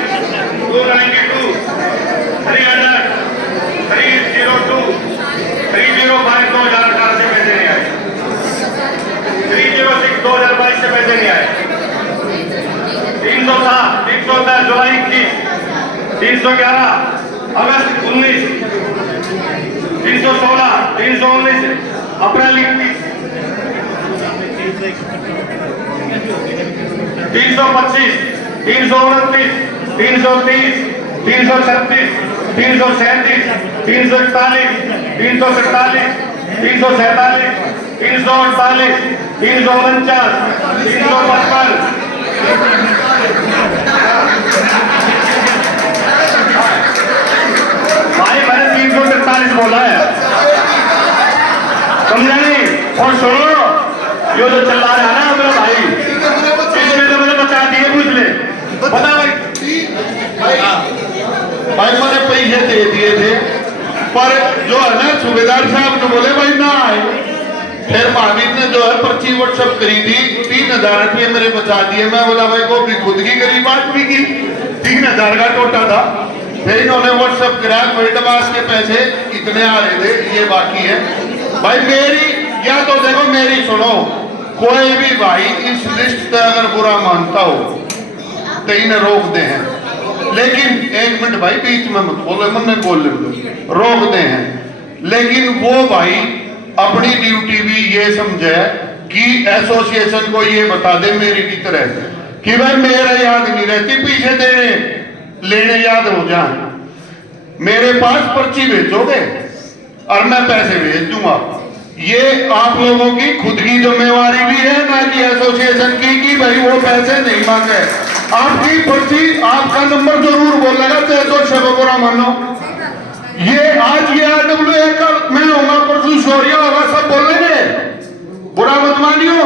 292 300 302 305 2018 से पैसे नहीं आए, 306 2022 से पैसे नहीं आए, 307 310 जुलाई 21 311 अगस्त 19 316 319 अप्रैल 21 325 329 330 336 337 341 347 347 348 349 355 भाई मैंने 343 बोला है, समझा नहीं? और सुनो यो जो चिल्ला रहा है ना मेरा भाई, इसमें तो मैंने बचा दिए, पूछ ले बता भाई मैंने पैसे दे दिए थे, पर जो है ना सूबेदार साहब ने बोले भाई ना आए, फिर महावीर ने जो है पर्ची व्हाट्सएप करी थी, 3000 रुपये मेरे बचा दिए। मैं बोला भाई को भी खुद की गरीब आदमी की 3000 का टोटा था, फिर इन्होंने व्हाट्सएप करा एडवांस के पैसे इतने आ रहे थे, ये बाकी है भाई मेरी, या तो देखो मेरी सुनो, कोई भी भाई इस लिस्ट पे अगर बुरा मानता हो तो इन्हें रोक दे हैं, लेकिन एक मिनट भाई बीच में मत बोलो, मन बोल ले रोक दे हैं, लेकिन वो भाई अपनी ड्यूटी भी ये समझे कि एसोसिएशन को ये बता दे मेरी की तरह कि भाई मेरा याद नहीं रहती, पीछे देने लेने याद हो जाए, मेरे पास पर्ची भेजोगे और मैं पैसे भेज दूंगा। ये आप लोगों की खुद की जिम्मेवारी भी है, ना कि एसोसिएशन की कि भाई वो पैसे नहीं मांगे। आपकी पर्ची आपका नंबर जरूर बोलेगा, चाहे तो शबो बुरा मानो। ये आज ये RWA का मैं होगा, परसों शौर्य होगा, सब बोलेंगे, बुरा मत मानियो,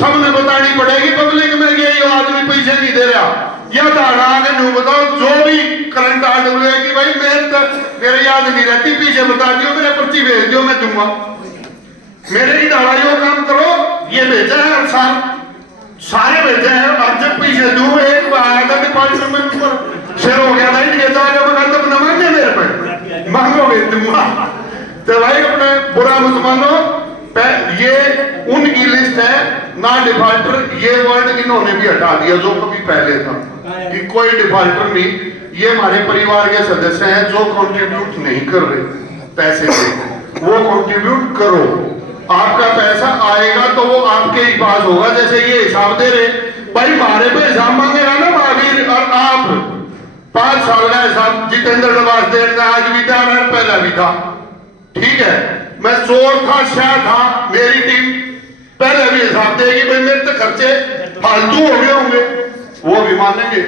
सबने बतानी पड़ेगी पब्लिक में कि ये आदमी पैसे नहीं दे रहा, या धारा आगे नहीं बताओ जो भी करंट RWA की भाई मेरे याद नहीं रहती, पीछे बता दियो, मेरे पर्ची भेज दियो, मैं दूंगा। मेरे ही धाराइयों काम करो, ये भेजा है हर साल, सारे भेजे हैं, अब जब पीछे दूं एक आया था डिपार्टमेंट पर शेर हो गया था, इनके जाके बता तब न मांगे मेरे पे, मांगो भेज दूंगा। तो भाई अपने बुरा मत मानो, ये उनकी लिस्ट है, ना डिफॉल्टर, ये वर्ड इन्होंने भी हटा दिया जो कभी पहले था कि कोई डिफॉल्टर नहीं। ये हमारे परिवार के सदस्य हैं जो कंट्रीब्यूट नहीं कर रहे पैसे से, वो कंट्रीब्यूट करो। आपका पैसा आएगा तो वो आपके ही पास होगा। जैसे ये हिसाब दे रहे भाई, हमारे पे हिसाब मांगेगा ना महावीर, और आप 5 साल का हिसाब जितेंद्र नवाज देर ने आज भी था और पहला भी था, ठीक है। मैं चोर था, शाह था, मेरी टीम पहले भी हिसाब देगी भाई मेरे तो खर्चे फालतू हो गए होंगे, वो भी मानेंगे,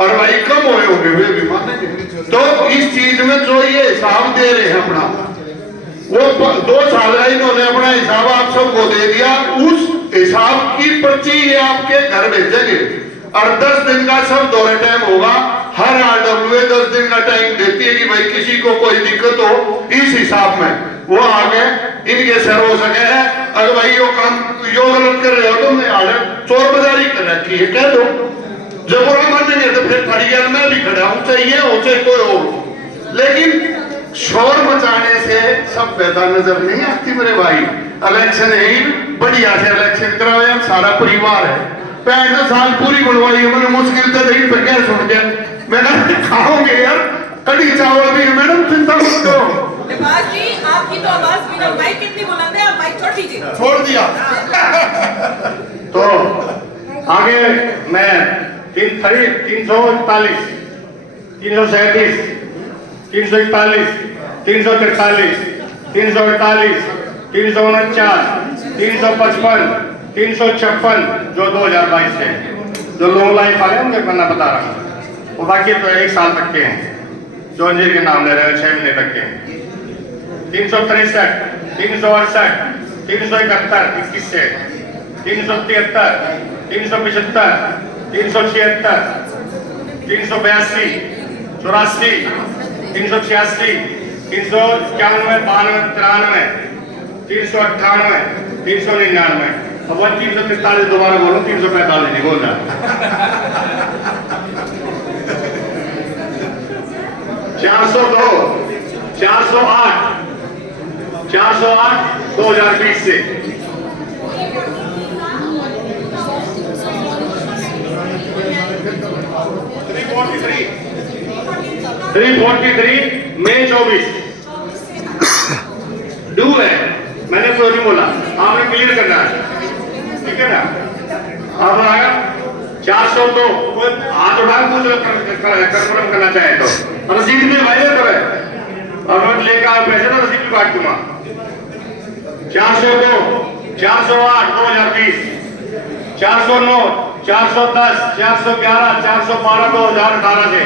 और भाई कम हुए होंगे वे भी मानेंगे। तो इस चीज में जो ये हिसाब दे रहे हैं अपना, वो 2 साल का इन्होंने अपना हिसाब आप सबको दे दिया। उस हिसाब की पर्ची ये आपके घर भेजेंगे और 10 दिन का सब दौरे टाइम होगा। हर RWA 10 दिन का टाइम देती है कि भाई किसी को कोई दिक्कत हो इस हिसाब में वो आगे इनके सर हो सके है। अगर भाई यो काम यो गलत कर रहे हो तो मैं हालत चोर बाजारी कर रखी है कह दो, जब बुरा मानेंगे तो फिर खड़ी गल मैं भी खड़ा हूं, चाहे ये हो चाहे कोई हो। लेकिन शोर मचाने से सब पैदा नजर नहीं आती मेरे भाई। इलेक्शन है ही बढ़िया से इलेक्शन कराओ, हम सारा परिवार है। 65 साल पूरी बनवाई है मैंने, मुश्किल से लेकिन फिर क्या सुन गया मैंने खाओगे यार कड़ी चावल भी है मैडम, चिंता मत करो। जी आपकी तो आवाज बिना माइक कितनी बुलंद है, आप माइक छोड़ दीजिए। छोड़ दिया। तो आगे मैं 341, 337, 341, 343, 348, 349, 355, 356 जो 2022 से जो लॉन्ग लाइफ वाले उनके मैं बता रहा हूँ, वो बाकी तो 1 साल तक के हैं जो अंजीर के नाम ले रहे हैं, 6 महीने तक के हैं। 363, 368, 371, 21 से 373, 375, 376, 382, 84, 386, 391, 92, 93, 398, 399। अब 343 दोबारा बोलूं, 345 नहीं बोल रहा। 402, 408, 408 2020 से 343 मई 24 डू है, मैंने तो नहीं बोला, आपने क्लियर करना है, ठीक है ना। अब आएगा 402, कोई हाथ उठा कंफर्म करना चाहे तो रसीद में वायरल करे और मैं लेकर आए पैसे ना रसीद भी काट दूंगा। 402, 408 2020, 409, 410, 411, 412 2018 से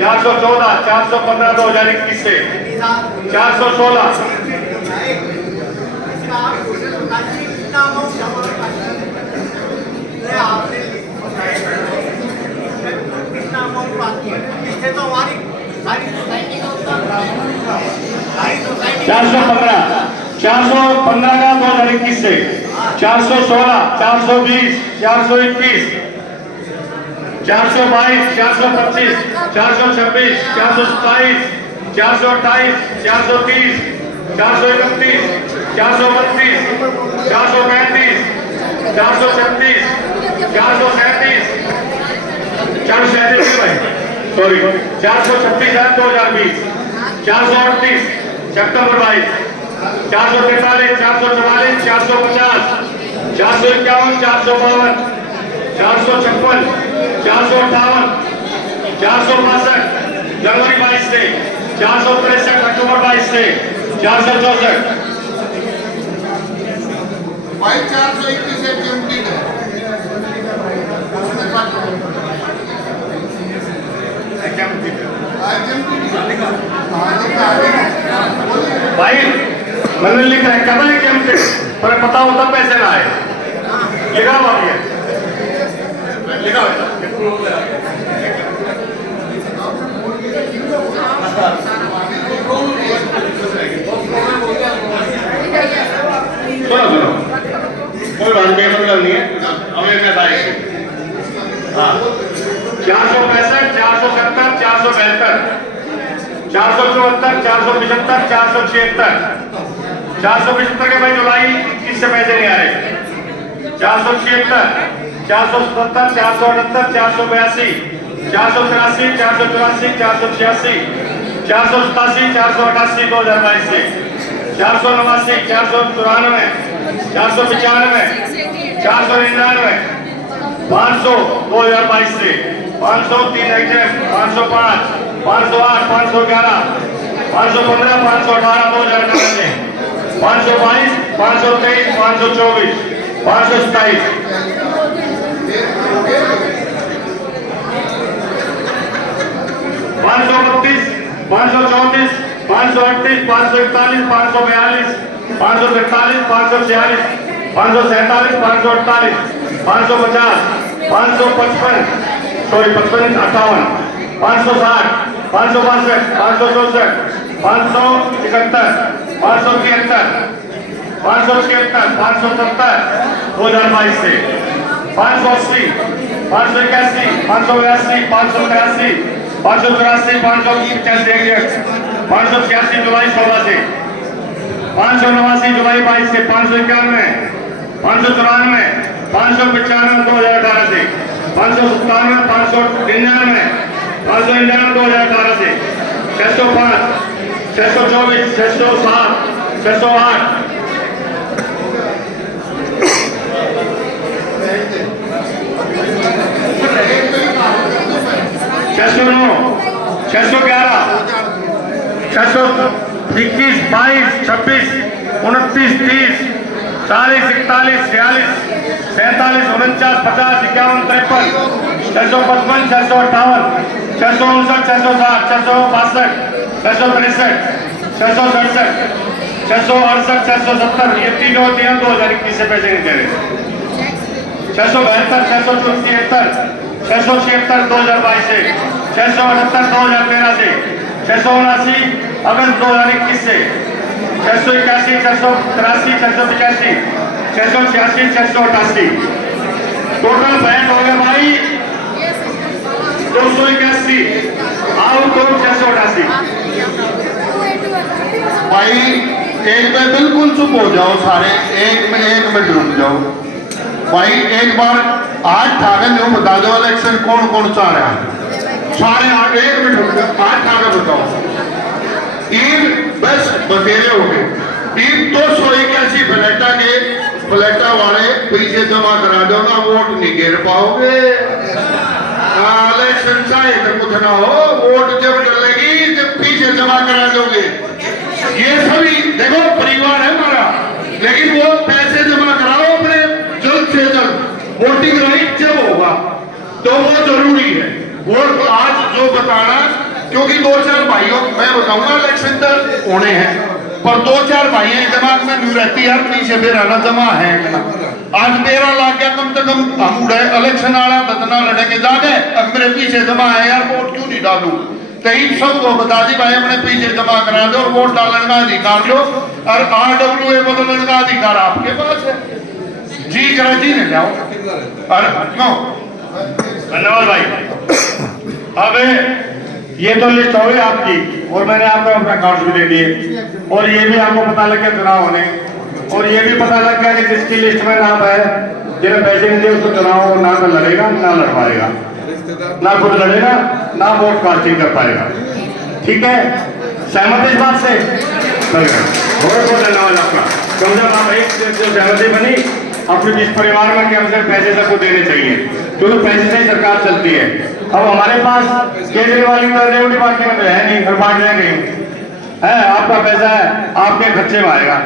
414, 415 2021 से 416, 415 का 2021 से 416, 420, 421, 422, 425, 426, 427, 428, 430, 431, 432, 435, 436, 437, 437 सॉरी 436 2020, 438 सितंबर 22, 443, 444, 450, 451, 452, 456, 458, 462 जनवरी 22 से 463 अक्टूबर 22 से 464 भाई 421 एमटी है भाई मैंने लिख रखा था कि हमसे पर पता होता पैसे ना आए, लिखा हुआ भी है, लिखा हुआ सुनो कोई बात बेमतलब नहीं है, हमें क्या था हाँ 465, 470, 472, 474, 475, 476, 475 के भाई जुलाई 21 से पैसे नहीं आ रहे, 476, 477, 478, 482, 483, 484, 486, 487, 488 2022 से, 489, 494, 495, 499, 500 2022 से, 503 एग्जैक्ट, 505, 508, 511, 515, 518 2018 से, 522, 523, 524, 527, 532, 534, 538, 541, 542, 543, 546, 547, 548, 550, 555, सॉरी 55, 58, 560, 562, 564, 571, 573, 576, 570 2022 से, 580, 581, 582, 583, 584, 585, 586 जुलाई 16 से, 589 जुलाई 22 से, 591, 594, 595 2018 से, 597, 599, 599 2018 से, 605, 624, 607, 608, 609, 611, 621, 22, 26, 29, 30, 40, 41, 46, 47, 49, 50, 51, 53, 655, 658, 659, 660, 662, 663, 667, 668, 670, ये तीनों 2021 से पैसे नहीं दे रहे। 672, 673, 676 2022 से, 678 2013 से, 679 अगस्त 2021 से, 681, 683, 685, 686, 688, टोटल बैंक हो गए भाई 281, आउट ऑफ 688। भाई एक में बिल्कुल चुप हो जाओ सारे, एक मिनट रुक जाओ भाई। एक बार आज ठाकर जो बता दो इलेक्शन कौन कौन चाह रहा है, सारे आज 1 मिनट रुक जाओ, आज ठाकर बताओ। ईद बस बतेरे हो गए, ईद 281 फ्लैटा वाले पीछे जमा करा दो ना, वोट नहीं गिर पाओगे। इलेक्शन चाहे तो कुछ ना हो, वोट जब डलेगी जब पीछे जमा करा दोगे। ये सभी देखो परिवार है हमारा, लेकिन वो पैसे जमा कराओ अपने जल्द से जल्द। वोटिंग राइट जब होगा तो वो जरूरी है। वोट आज जो बताना, क्योंकि 2-4 भाइयों मैं बताऊंगा इलेक्शन तक होने हैं, पर 2-4 भाइयों दिमाग में नहीं रहती यार पीछे मेरा ना जमा है ना। आज मेरा लाग गया कम से कम, हम उड़े इलेक्शन आना बदना लड़ेंगे जाके, अब मेरे पीछे जमा है यार, वोट क्यों नहीं डालू। कहीं सबको बता दी भाई अपने पीछे जमा करा दो और वोट डालने का अधिकार लो, और RWA बदलने का अधिकार आपके पास है। जी करा जी ने जाओ। धन्यवाद भाई। अब ये तो लिस्ट हो गई आपकी, और मैंने आपको अपना कार्ड भी दे दिए, और ये भी आपको पता लग गया चुनाव होने, और ये भी पता लग गया कि जिसकी लिस्ट में नाम है जिन्हें पैसे नहीं दिए उसको चुनाव ना तो लड़ेगा ना लड़ पाएगा, ना खुद लड़ेगा ना वोट कास्टिंग कर पाएगा। ठीक है, सहमत इस बात से? बहुत बहुत धन्यवाद आपका। कम से कम आप एक जो सहमति बनी अपने जिस परिवार में कि हमसे पैसे सबको देने चाहिए, क्योंकि पैसे से ही सरकार चलती है। अब हमारे पास केजरीवाल की रेवड़ी बांटने में है नहीं, घर बांट रहे नहीं है, आपका पैसा है आपके खर्चे में आएगा।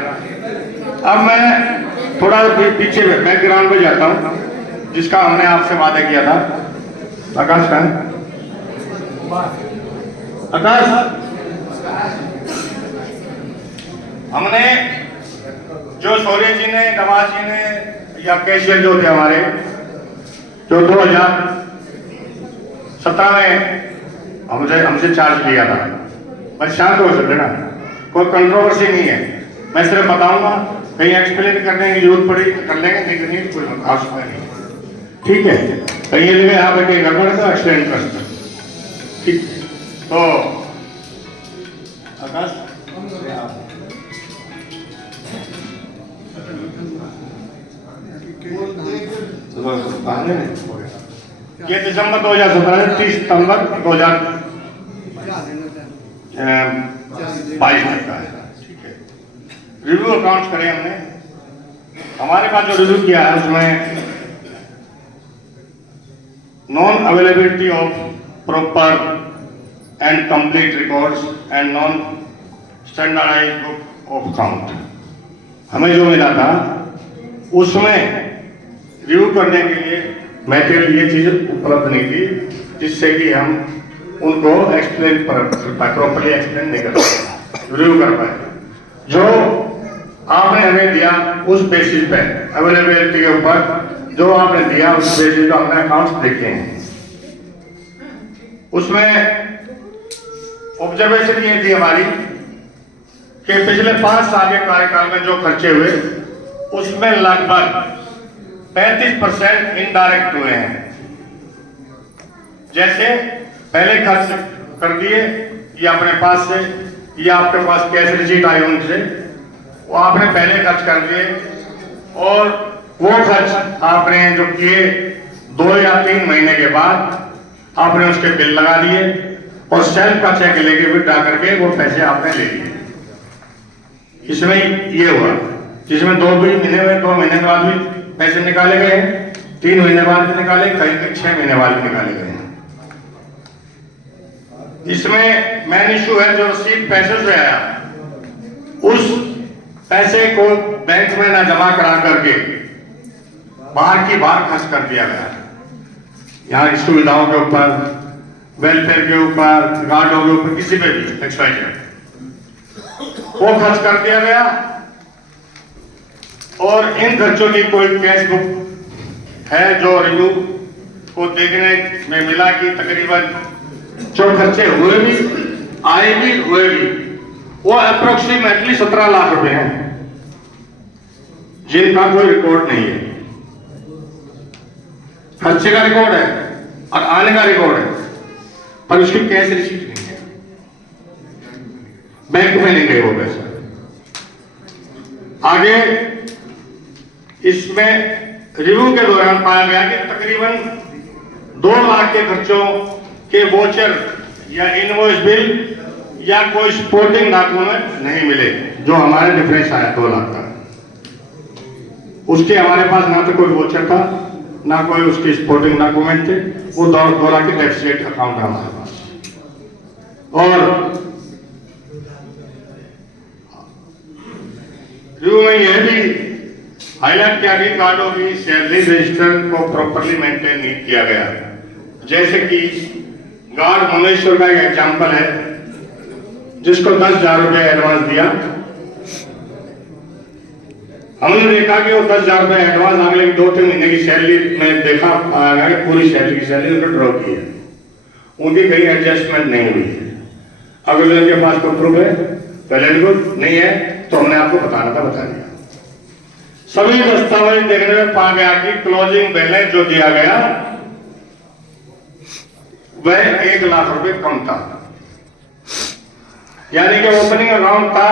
अब मैं थोड़ा पीछे बैकग्राउंड में जाता हूँ, जिसका हमने आपसे वादा किया था। आकाश का आकाश, हमने जो शौर्य जी ने, नवाज जी ने या कैशियर जो थे हमारे, जो 2017 में हमसे चार्ज लिया था, बस शांत हो सकते ना, कोई कंट्रोवर्सी नहीं है। मैं सिर्फ बताऊंगा, कहीं एक्सप्लेन करने की जरूरत पड़ी तो कर लेंगे, नहीं करनी कोई आवश्यकता नहीं। ठीक है, कहीं ये जगह यहाँ पे कहीं गड़बड़ है तो एक्सप्लेन कर सकते। ठीक, तो आकाश ये दिसंबर 2017 से 30 सितंबर 2022 तक का है। ठीक है, रिव्यू अकाउंट्स करे हमने। हमारे पास जो रिव्यू किया है उसमें non availability of proper and complete records and non standardised book of account हमें जो मिला था उसमें रिव्यू करने के लिए मटेरियल ये चीज़ उपलब्ध नहीं थी जिससे कि हम उनको एक्सप्लेन प्रॉपर्ली एक्सप्लेन नहीं कर पाए, रिव्यू कर पाए। जो आपने हमें दिया उस बेसिस पे अवेलेबिलिटी के ऊपर जो आपने दिया उस बेसिस पे हमने अकाउंट्स देखे हैं। उसमें ऑब्जर्वेशन ये थी हमारी कि पिछले 5 साल के कार्यकाल में जो खर्चे हुए उसमें लगभग 35% इनडायरेक्ट हुए हैं। जैसे पहले खर्च कर दिए या अपने पास से या आपके पास कैश रिसीट आई उनसे, वो आपने पहले खर्च कर दिए और वो खर्च आपने जो किए 2 या 3 महीने के बाद आपने उसके बिल लगा दिए और सेल्फ का चेक लेके विड्रॉ करके वो पैसे आपने ले लिए। इसमें ये हुआ जिसमें 2 महीने में 2 महीने के बाद भी पैसे निकाले गए, 3 महीने बाद भी निकाले, कहीं 6 महीने बाद भी निकाले गए। इसमें मेन इशू है जो रसीद पैसे से आया उस पैसे को बैंक में ना जमा करा करके बाहर की बाहर खर्च कर दिया गया। यहाँ की सुविधाओं के ऊपर, वेलफेयर के ऊपर, गार्डों के ऊपर, किसी पे भी एक्सपेंडिचर वो खर्च कर दिया गया और इन खर्चों की कोई कैश बुक है जो रिव्यू को देखने में मिला कि तकरीबन जो खर्चे हुए भी आए भी हुए भी वो अप्रोक्सीमेटली 17 लाख रुपए हैं जिनका कोई रिकॉर्ड नहीं है। खर्चे का रिकॉर्ड है और आने का रिकॉर्ड है पर उसकी कैश रिसीट नहीं है, बैंक में नहीं गए वो पैसा। आगे इसमें रिव्यू के दौरान पाया गया कि तकरीबन 2 लाख के खर्चों के वोचर या इनवॉइस बिल या कोई सपोर्टिंग डॉक्यूमेंट नहीं मिले। जो हमारे डिफरेंस आया 2 लाख का, उसके हमारे पास ना तो कोई वोचर था ना कोई उसके सपोर्टिंग डॉक्यूमेंट थे। वो 2 लाख के डेफिसिट अकाउंट है हमारे पास। और रिव्यू में यह भी हाईलाइट किया कि कार्डों की सैलरी रजिस्टर को प्रॉपर्ली मेंटेन नहीं किया गया। जैसे कि गार्ड भुवनेश्वर का एक एग्जाम्पल है जिसको 10,000 रुपए एडवांस दिया। हमने देखा कि वो 10,000 रुपए एडवांस अगले 2-3 महीने की सैलरी में देखा कि पूरी सैलरी की सैलरी उन्होंने ड्रॉ की है, उनकी कहीं एडजस्टमेंट नहीं हुई है। अगर उनके पास कोई प्रूफ है पहले नहीं है तो हमने आपको बताना था, बता दिया। सभी दस्तावेज देखने में पा गया कि क्लोजिंग बैलेंस जो दिया गया वह 1 लाख रुपए कम था। यानी कि ओपनिंग अकाउंट था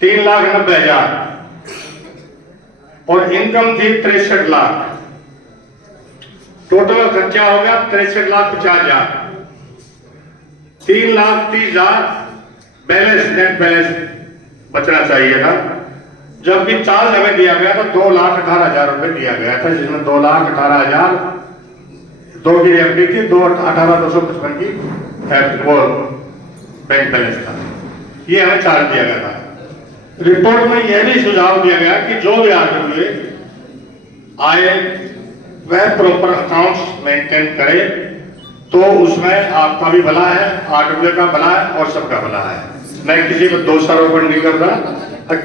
3,90,000 और इनकम थी 63 लाख। टोटल खर्चा हो गया 63,50,000। 3,30,000 बैलेंस, नेट बैलेंस बचना चाहिए था, जबकि चार्ज हमें दिया गया था 2,18,000 रुपए दिया गया था, जिसमें 2,18,000 2 की एफडी थी, 2,18,255 की वो बैंक बैलेंस था। ये हमें चार्ज दिया गया था। रिपोर्ट में यह भी सुझाव दिया गया कि जो भी आरडब्ल्यू आए वह प्रॉपर अकाउंट्स मेंटेन करे तो उसमें आपका भी भला है, आरडब्ल्यू का भला है और सबका भला है। मैं किसी को दोषारोपण नहीं कर रहा।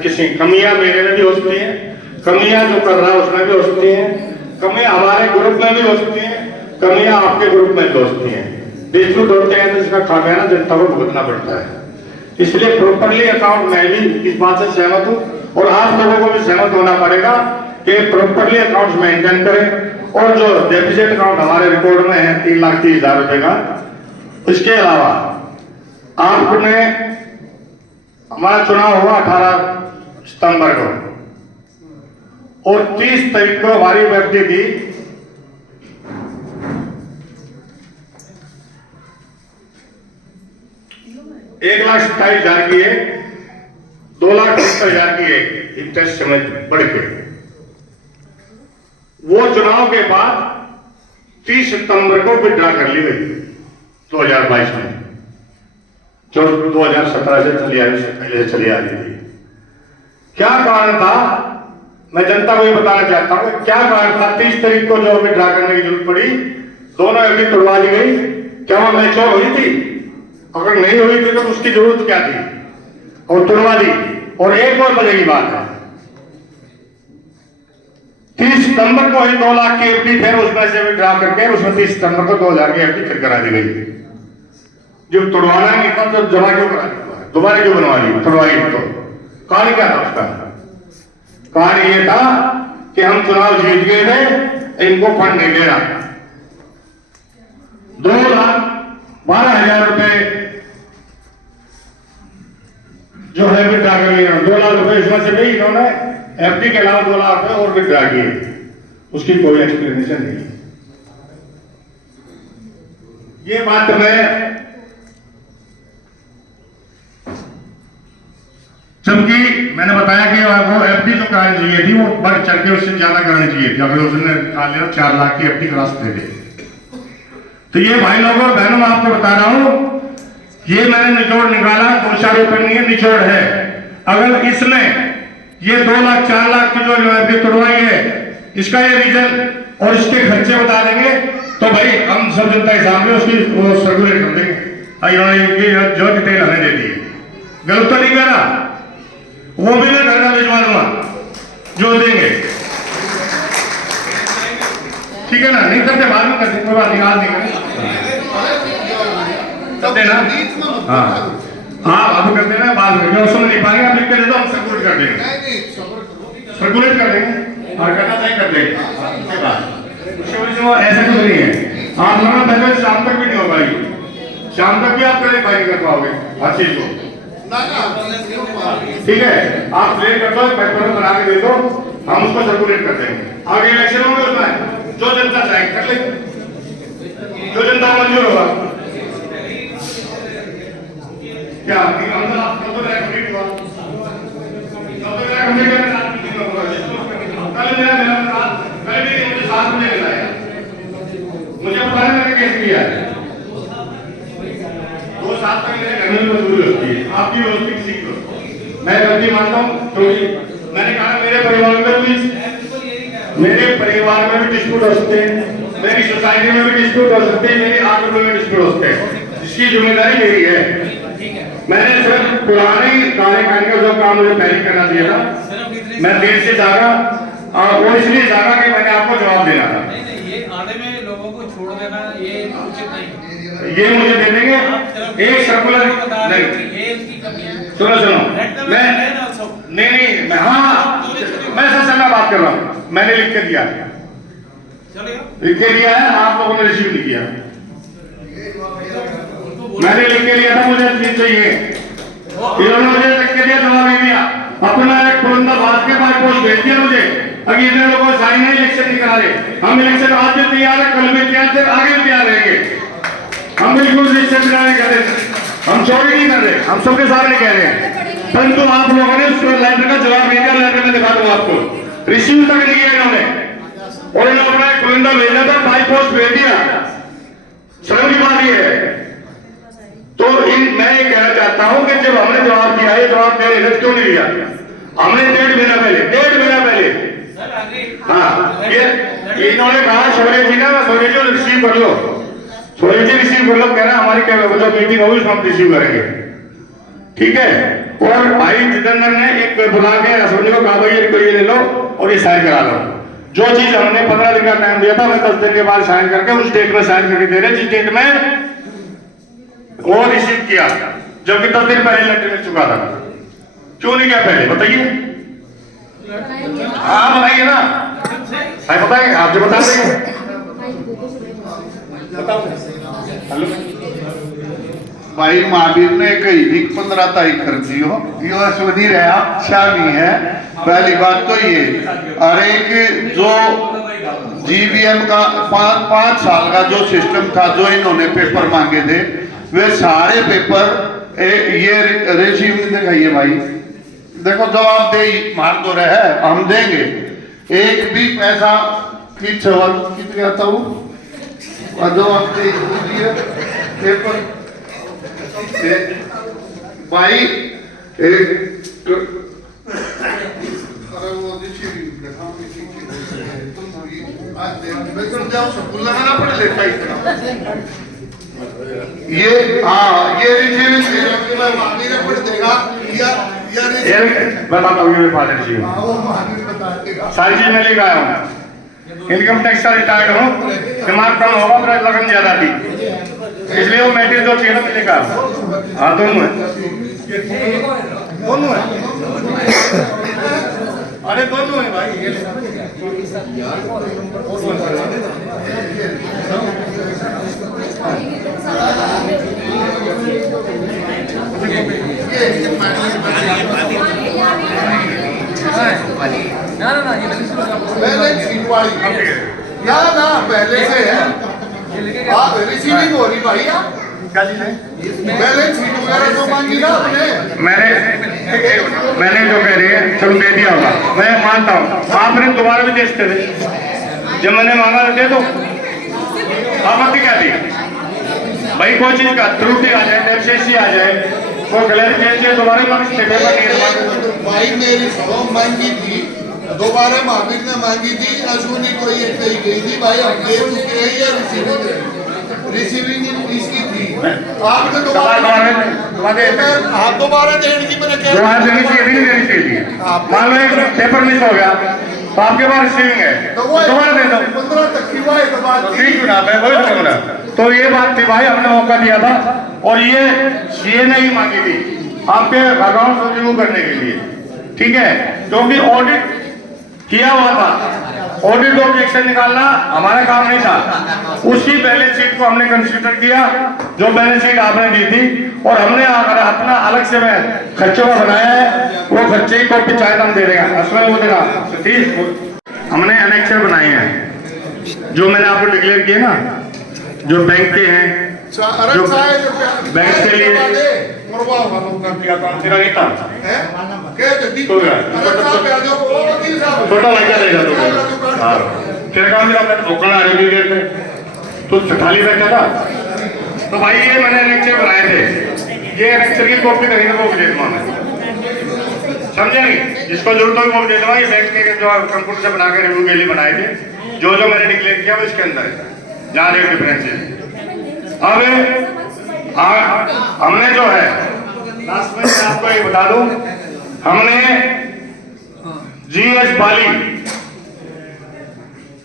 किसी कमियां मेरे में भी हो सकती हैं, कमियां जो कर रहा है उसमें भी हो सकती हैं, कमियां हमारे ग्रुप में भी हो सकती हैं, कमियां आपके ग्रुप में भी हो सकती हैं। डिस्प्यूट होते हैं तो इसका खामियाना जनता को भुगतना पड़ता है। इसलिए प्रॉपरली अकाउंट मैं भी इस बात से सहमत हूं और आप लोगों को भी सहमत होना पड़ेगा कि प्रॉपरली अकाउंट मेंटेन करें। और जो डेफिसिट अकाउंट हमारे रिकॉर्ड में है 3,30,000 रुपए का, इसके अलावा आपने हमारा चुनाव हुआ 18 सितंबर को और 30 तारीख को हमारी एफडी थी 1,27,000 की है, 2,70,000 की एक इंटरेस्ट समय बढ़ के। वो चुनाव के बाद 30 सितंबर को विड्रॉ कर ली गई 2022 में, जो 2017 से चली आ रही थी। क्या कारण था, मैं जनता को ये बताना चाहता हूं कि क्या कारण था 30 तारीख को जो विड्रॉ करने की जरूरत पड़ी, दोनों एफडी तोड़वा ली गई। क्या वो मैच्योर हुई थी? अगर नहीं हुई थी तो उसकी जरूरत क्या थी, और तोड़वा दी। और एक और मजे की बात है, 30 सितंबर को ही 2 लाख की एफडी फिर उसमें से विड्रॉ करके उसमें 30 सितंबर को 2,000 की एफडी फिर करा दी गई। जब तोड़वाना नहीं था तो जमा क्यों करा दी, दोबारा क्यों बनवा ली, तोड़वाई तो कारण क्या था उसका? कारण ये था कि हम चुनाव जीत गए थे, इनको फंड नहीं दे रहा। 2,12,000 रुपए जो है विड्रॉ कर लिया, 2 लाख रुपए इसमें से भी इन्होंने एफडी के अलावा 2 लाख रुपए और विड्रॉ किए, उसकी कोई एक्सप्लेनेशन नहीं। ये बात मैं, जबकि मैंने बताया कि वो एफडी जो करानी चाहिए थी वो बढ़ चढ़ के उससे ज्यादा करानी चाहिए थी। अगर उसने निकाल लिया 4 लाख की एफडी करा सकते थे। तो ये भाई लोगों और बहनों मैं आपको बता रहा हूं, ये मैंने निचोड़ निकाला, 2-4 रुपए नहीं है, निचोड़ है। अगर इसमें ये 2 लाख 4 लाख की जो एफडी तोड़वाई है, इसका ये रीजन और इसके खर्चे बता देंगे तो भाई हम सब जनता के सामने उसकी सर्कुलेट कर देंगे। जो डिटेल हमें दे दी है, गलत तो नहीं कह रहा, वो भी मैं घर का भिजवा दूंगा जो देंगे, ठीक है ना? नहीं करते बाद में करते, कोई बात नहीं, आज नहीं करते, कर देना। हाँ अब कर देना, बाद में जो समझ नहीं पाएंगे आप लिख के दे दो, हम सर्कुलेट कर देंगे, सर्कुलेट कर देंगे और करना चाहिए कर देंगे। ऐसा कुछ नहीं है, आप लोगों पहले शाम तक भी नहीं हो पाएगी, शाम तक भी आप पहले नहीं कर पाओगे हर चीज को, ठीक है? आप प्लेन कर दो, पेपर बना के दे दो, हम उसको सर्कुलेट कर देंगे। आगे इलेक्शन होंगे, उसमें जो जनता चाहे कर ले, जो जनता मंजूर होगा। क्या मुझे 7 बजे मिलाया, मुझे पता है मैंने कैसे किया है। 2 साल तक मेरे घर में मजबूरी होती है, आपकी व्यवस्थित सीख लो। मैं गलती मानता हूँ, तो मैंने कहा मेरे परिवार में भी डिस्प्यूट हो सकते हैं, मेरी सोसाइटी में भी डिस्प्यूट हो सकते हैं, मेरी आदतों में डिस्प्यूट हो सकते हैं, इसकी जिम्मेदारी मेरी है। मैंने सिर्फ पुरानी कार्यकारिणी का जो काम मुझे पहले करना चाहिए था, मैं देर से जागा, वो इसलिए जागा कि मैंने आपको जवाब देना था। ये आधे में लोगों को छोड़ देना ये उचित नहीं, ये मुझे दे देंगे एक सर्कुलर नहीं, सुनो नहीं मैं, हाँ मैं सच में बात कर रहा हूँ, मैंने लिख के दिया है, आप लोगों ने रिसीव नहीं किया, मैंने लिख के लिया था, मुझे चीज चाहिए, इन्होंने मुझे लिख के दिया, जवाब नहीं दिया, अपना एक पुरंदाबाद के बाद पोस्ट भेज दिया मुझे, अगर इतने लोगों को साइन नहीं, इलेक्शन नहीं करा रहे, हम इलेक्शन आज भी तैयार है, कल भी तैयार थे, आगे भी तैयार रहेंगे, हम बिल्कुल इलेक्शन नहीं कर रहे, हम चोरी नहीं कर रहे, हम सबके सामने कह रहे हैं, परंतु आप लोगों ने उस लेटर का जवाब नहीं दिया। लेटर में दिखा दूंगा आपको, रिसीव तक नहीं किया इन्होंने, और इन्होंने पुलिंदा भेजा था, बाई पोस्ट भेज दिया, शर्म की बात ये है। तो मैं ये कहना चाहता हूं कि जब हमने जवाब दिया है, जवाब देने से क्यों नहीं दिया? हमने 1.5 महीना पहले, हाँ ये इन्होंने कहा शौर्य जी ना, शौर्य जी रिसीव कर लो, शौर्य जी रिसीव कर लो, कह रहा हमारी जो मीटिंग होगी उसमें हम रिसीव करेंगे, ठीक है? और भाई जितेंद्र ने एक बुला के असम्बली को कहा भाई ये ले लो और ये साइन करा लो। जो चीज हमने 15 दिन का टाइम दिया था, मैं 10 दिन के बाद साइन करके उस डेट में साइन करके दे रहे, जिस डेट में वो रिसीव किया, जबकि 10 दिन पहले लेटर मिल चुका था। क्यों नहीं किया पहले बताइए? हाँ बताइए ना, बताएंगे आप जो बता देंगे, बताओ। हेलो भाई महावीर ने कही थी 15 तारीख कर दियो, यो सुनी रहा अच्छा नहीं है। पहली बात तो ये, और एक जो जीबीएम का 5 साल का जो सिस्टम था, जो इन्होंने पेपर मांगे थे, वे सारे पेपर ये रेजिम दिखाइए भाई, देखो जवाब दे मार दो रहे हैं, हम देंगे। एक भी पैसा की सवाल कितने आता हूँ जो आप पेपर भाई लगाना पड़े लेता ये बताता हूँ ये फादर जी सारी चीज मैं लेकर आया हूँ। इनकम टैक्स का रिटायर्ड हूँ, दिमाग कम होगा पर लगन ज्यादा थी, इसलिए वो मैट्रिक जो चाहिए था लेकर। हाँ दोनों है, दोनों है, अरे दोनों है भाई। ना पहले से है, आप रिसीविंग हो रही भाई, बैलेंस शीट वगैरह तो मांगी ना आपने। मैंने जो कह रही है चलो दे दिया होगा, मैं मानता हूँ। आपने दोबारा भी देखते थे, जब मैंने मांगा तो दे दो, आपत्ति क्या थी भाई? कोई चीज का त्रुटि आ जाए, डेफिशिएंसी आ जाए, वो गलत चीज दोबारा मांगते पेपर भाई मेरी मांगी थी दोबारा, महावीर ने मांगी थी, अश्विनी को ये कही गई थी भाई हम दे चुके हैं या रिसीविंग इसकी थी, आपने दोबारा आप दोबारा देने की मैंने देनी चाहिए। मान लो एक पेपर मिस हो गया तो आपके पास रिसीविंग है, दोबारा दे दो। 15 तक की बात ठीक ना, मैं वही कहूँगा। तो ये बात थी भाई, हमने मौका दिया था और ये नहीं मांगी थी आपके अकाउंट रिव्यू करने के लिए, ठीक है, क्योंकि ऑडिट किया हुआ था, ऑडिट ऑब्जेक्शन निकालना हमारा काम नहीं था। उसी बैलेंस शीट को हमने कंसीडर किया जो बैलेंस शीट आपने दी थी, और हमने अगर अपना अलग से मैं खर्चों का बनाया है, वो खर्चे की कॉपी चाहे हम दे देगा, असमें वो देगा सतीश। हमने एनेक्सर बनाए हैं जो मैंने आपको डिक्लेयर किए ना, जो बैंक के हैं, जो बैंक के लिए तेरा नहीं था, छोटा लग जाएगा तेरे काम में भोकड़ा आ रही देर में तो खाली बैठा था। तो भाई ये मैंने लेक्चर बनाए थे, ये लेक्चर की कॉपी करेंगे वो भी दे दूंगा मैं, समझे नहीं? जिसको जरूरत होगी वो भी दे दूंगा। ये बैंक के जो कंप्यूटर से बना के रिव्यू के लिए बनाए थे, जो जो मैंने डिक्लेयर किया वो इसके अंदर है, जहाँ रेट डिफरेंस है। अब हमने जो है लास्ट में मैं आपको ये बता दूं, हमने GS बाली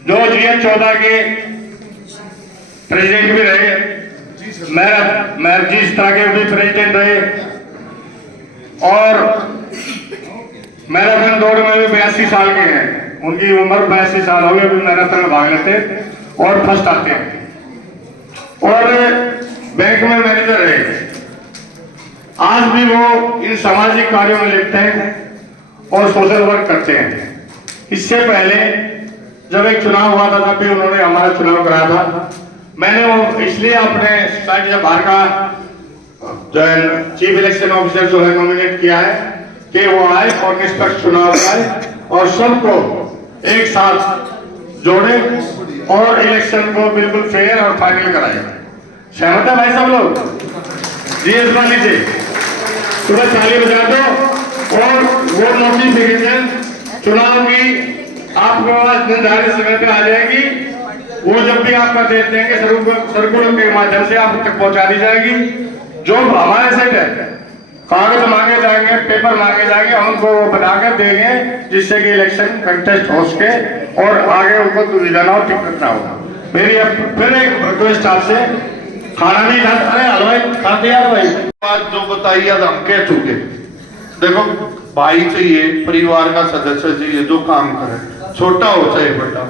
जो GS 14 के प्रेसिडेंट भी रहे, मैर जी इस तरह के भी प्रेसिडेंट रहे, और मैराथन दौड़ में भी 82 साल के हैं, उनकी उम्र 82 साल हो गई, अभी मैराथन में भाग लेते और फर्स्ट आते हैं, और बैंक में मैनेजर रहे। आज भी वो इन सामाजिक कार्यों में लिखते हैं और सोशल वर्क करते हैं। इससे पहले जब एक चुनाव हुआ था तब भी उन्होंने हमारा चुनाव कराया था। मैंने वो इसलिए अपने साइड से बाहर का जो है चीफ इलेक्शन ऑफिसर जो है नॉमिनेट किया है कि वो आए और निष्पक्ष चुनाव कराए और सबको एक साथ जोड़े और इलेक्शन को बिल्कुल फेयर और फाइनल कराए। सहमत है भाई सब लोग? GS वाली से सुबह 40 बजा दो और वो नोटिफिकेशन चुनाव की आपके पास निर्धारित समय पे आ जाएगी। वो जब भी आपका दे देंगे सर्कुलर के माध्यम से आप तक पहुंचा दी जाएगी। जो हमारे सेट है कागज मांगे जाएंगे, पेपर मांगे जाएंगे, हम उनको बनाकर देंगे जिससे कि इलेक्शन कंटेस्ट हो सके और आगे उनको दुविधा ना हो, दिक्कत ना हो। मेरी अब फिर एक रिक्वेस्ट आपसे, खाना भी हलवाई खाते यार भाई, बात जो बताई आज हम कह चुके। देखो भाई चाहिए, परिवार का सदस्य चाहिए जो काम करे, छोटा हो चाहे बड़ा,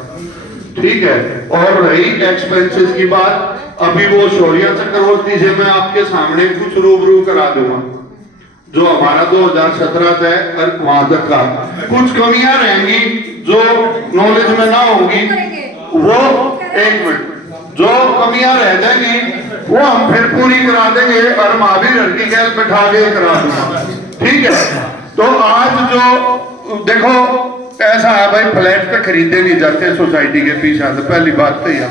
ठीक है। और रही एक्सपेंसेस की बात, अभी वो शौर्या चक्रवर्ती से मैं आपके सामने कुछ रूबरू करा दूंगा, जो हमारा 2017 तय और वहां तक का कुछ कमियां रहेंगी जो नॉलेज में ना होंगी, वो 1 मिनट जो कमियां रह जाएंगी वो हम फिर पूरी करा देंगे और महावीर हर्टिकल बैठा के करा दूंगा, ठीक है। तो आज जो देखो ऐसा है भाई, फ्लैट पे खरीदे नहीं जाते सोसाइटी के पीछे, तो पहली बात तो यह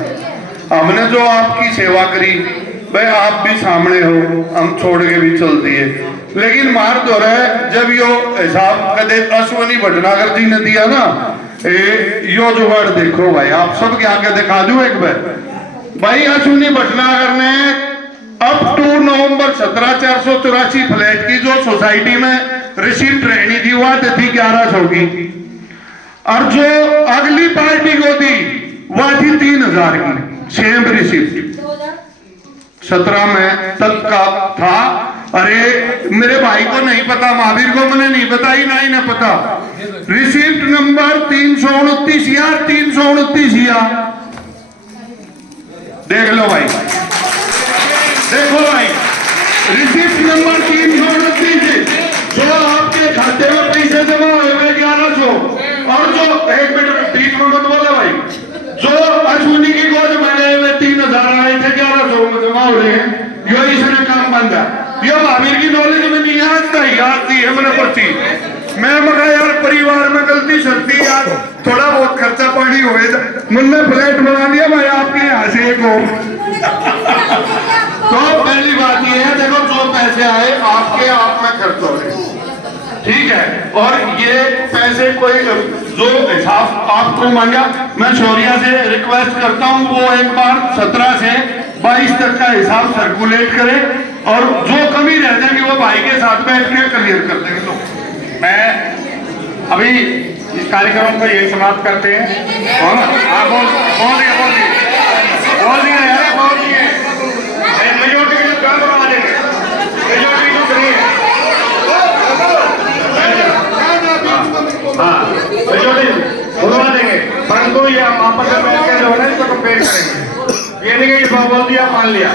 हमने जो आपकी सेवा करी भाई, आप भी सामने हो, हम छोड़ के भी चल दिए, लेकिन मार दो रहे जब यो हिसाब कदे अश्वनी भटनागर जी ने दिया ना, यो जुगाड़ देखो भाई, आप सब क्या आगे दिखा दूं एक बार भाई। अश्विनी भटनागर ने अप टू नवंबर 17 484 फ्लैट की जो सोसाइटी में रिसिप्ट रहनी थी वह थी 1100 की, और जो अगली पार्टी को दी वह थी 3000 की सेम रिसिप्ट 17 में तक का था। अरे मेरे भाई को नहीं पता, महावीर को मैंने नहीं बताई, ना ही ना पता। रिसिप्ट नंबर 329 यार, 329 यार, देख लो भाई, देखो भाई, रिसिप्ट नंबर 329 जो आपके खाते में पैसे जमा हुए 1100, और जो 1 मिनट 30 मिनट बोला भाई, जो अश्विनी की गोद में गए हुए 3000 आए थे 1100 में जमा हो रहे हैं, यो इसने काम बंदा, यो महावीर की नॉलेज में नहीं आता, याद दी है मैंने पर्ची, मैं मगा यार परिवार में गलती सकती यार, थोड़ा बहुत खर्चा पानी हुए, मुन्ने फ्लैट बना दिया भाई आपके यहाँ से एक हो। तो पहली बात ये है, देखो जो पैसे आए आपके आप में खर्च हो रहे, ठीक है, और ये पैसे कोई जो हिसाब आपको मांगा, मैं शौर्या से रिक्वेस्ट करता हूँ वो एक बार 17 से 22 तक का हिसाब सर्कुलेट करे, और जो कमी रह जाएगी वो भाई के साथ बैठ के क्लियर कर देंगे। तो मैं अभी इस कार्यक्रम को यही समाप्त करते हैं, और आप बोल दिए मेजोरिटी के जो काम करवा देंगे, मेजोरिटी जो करिए, हाँ मेजोरिटी बुलवा देंगे, परंतु ये आपस में बैठ के जो है इसको कंपेयर करेंगे, ये नहीं कि बोल दिया मान लिया,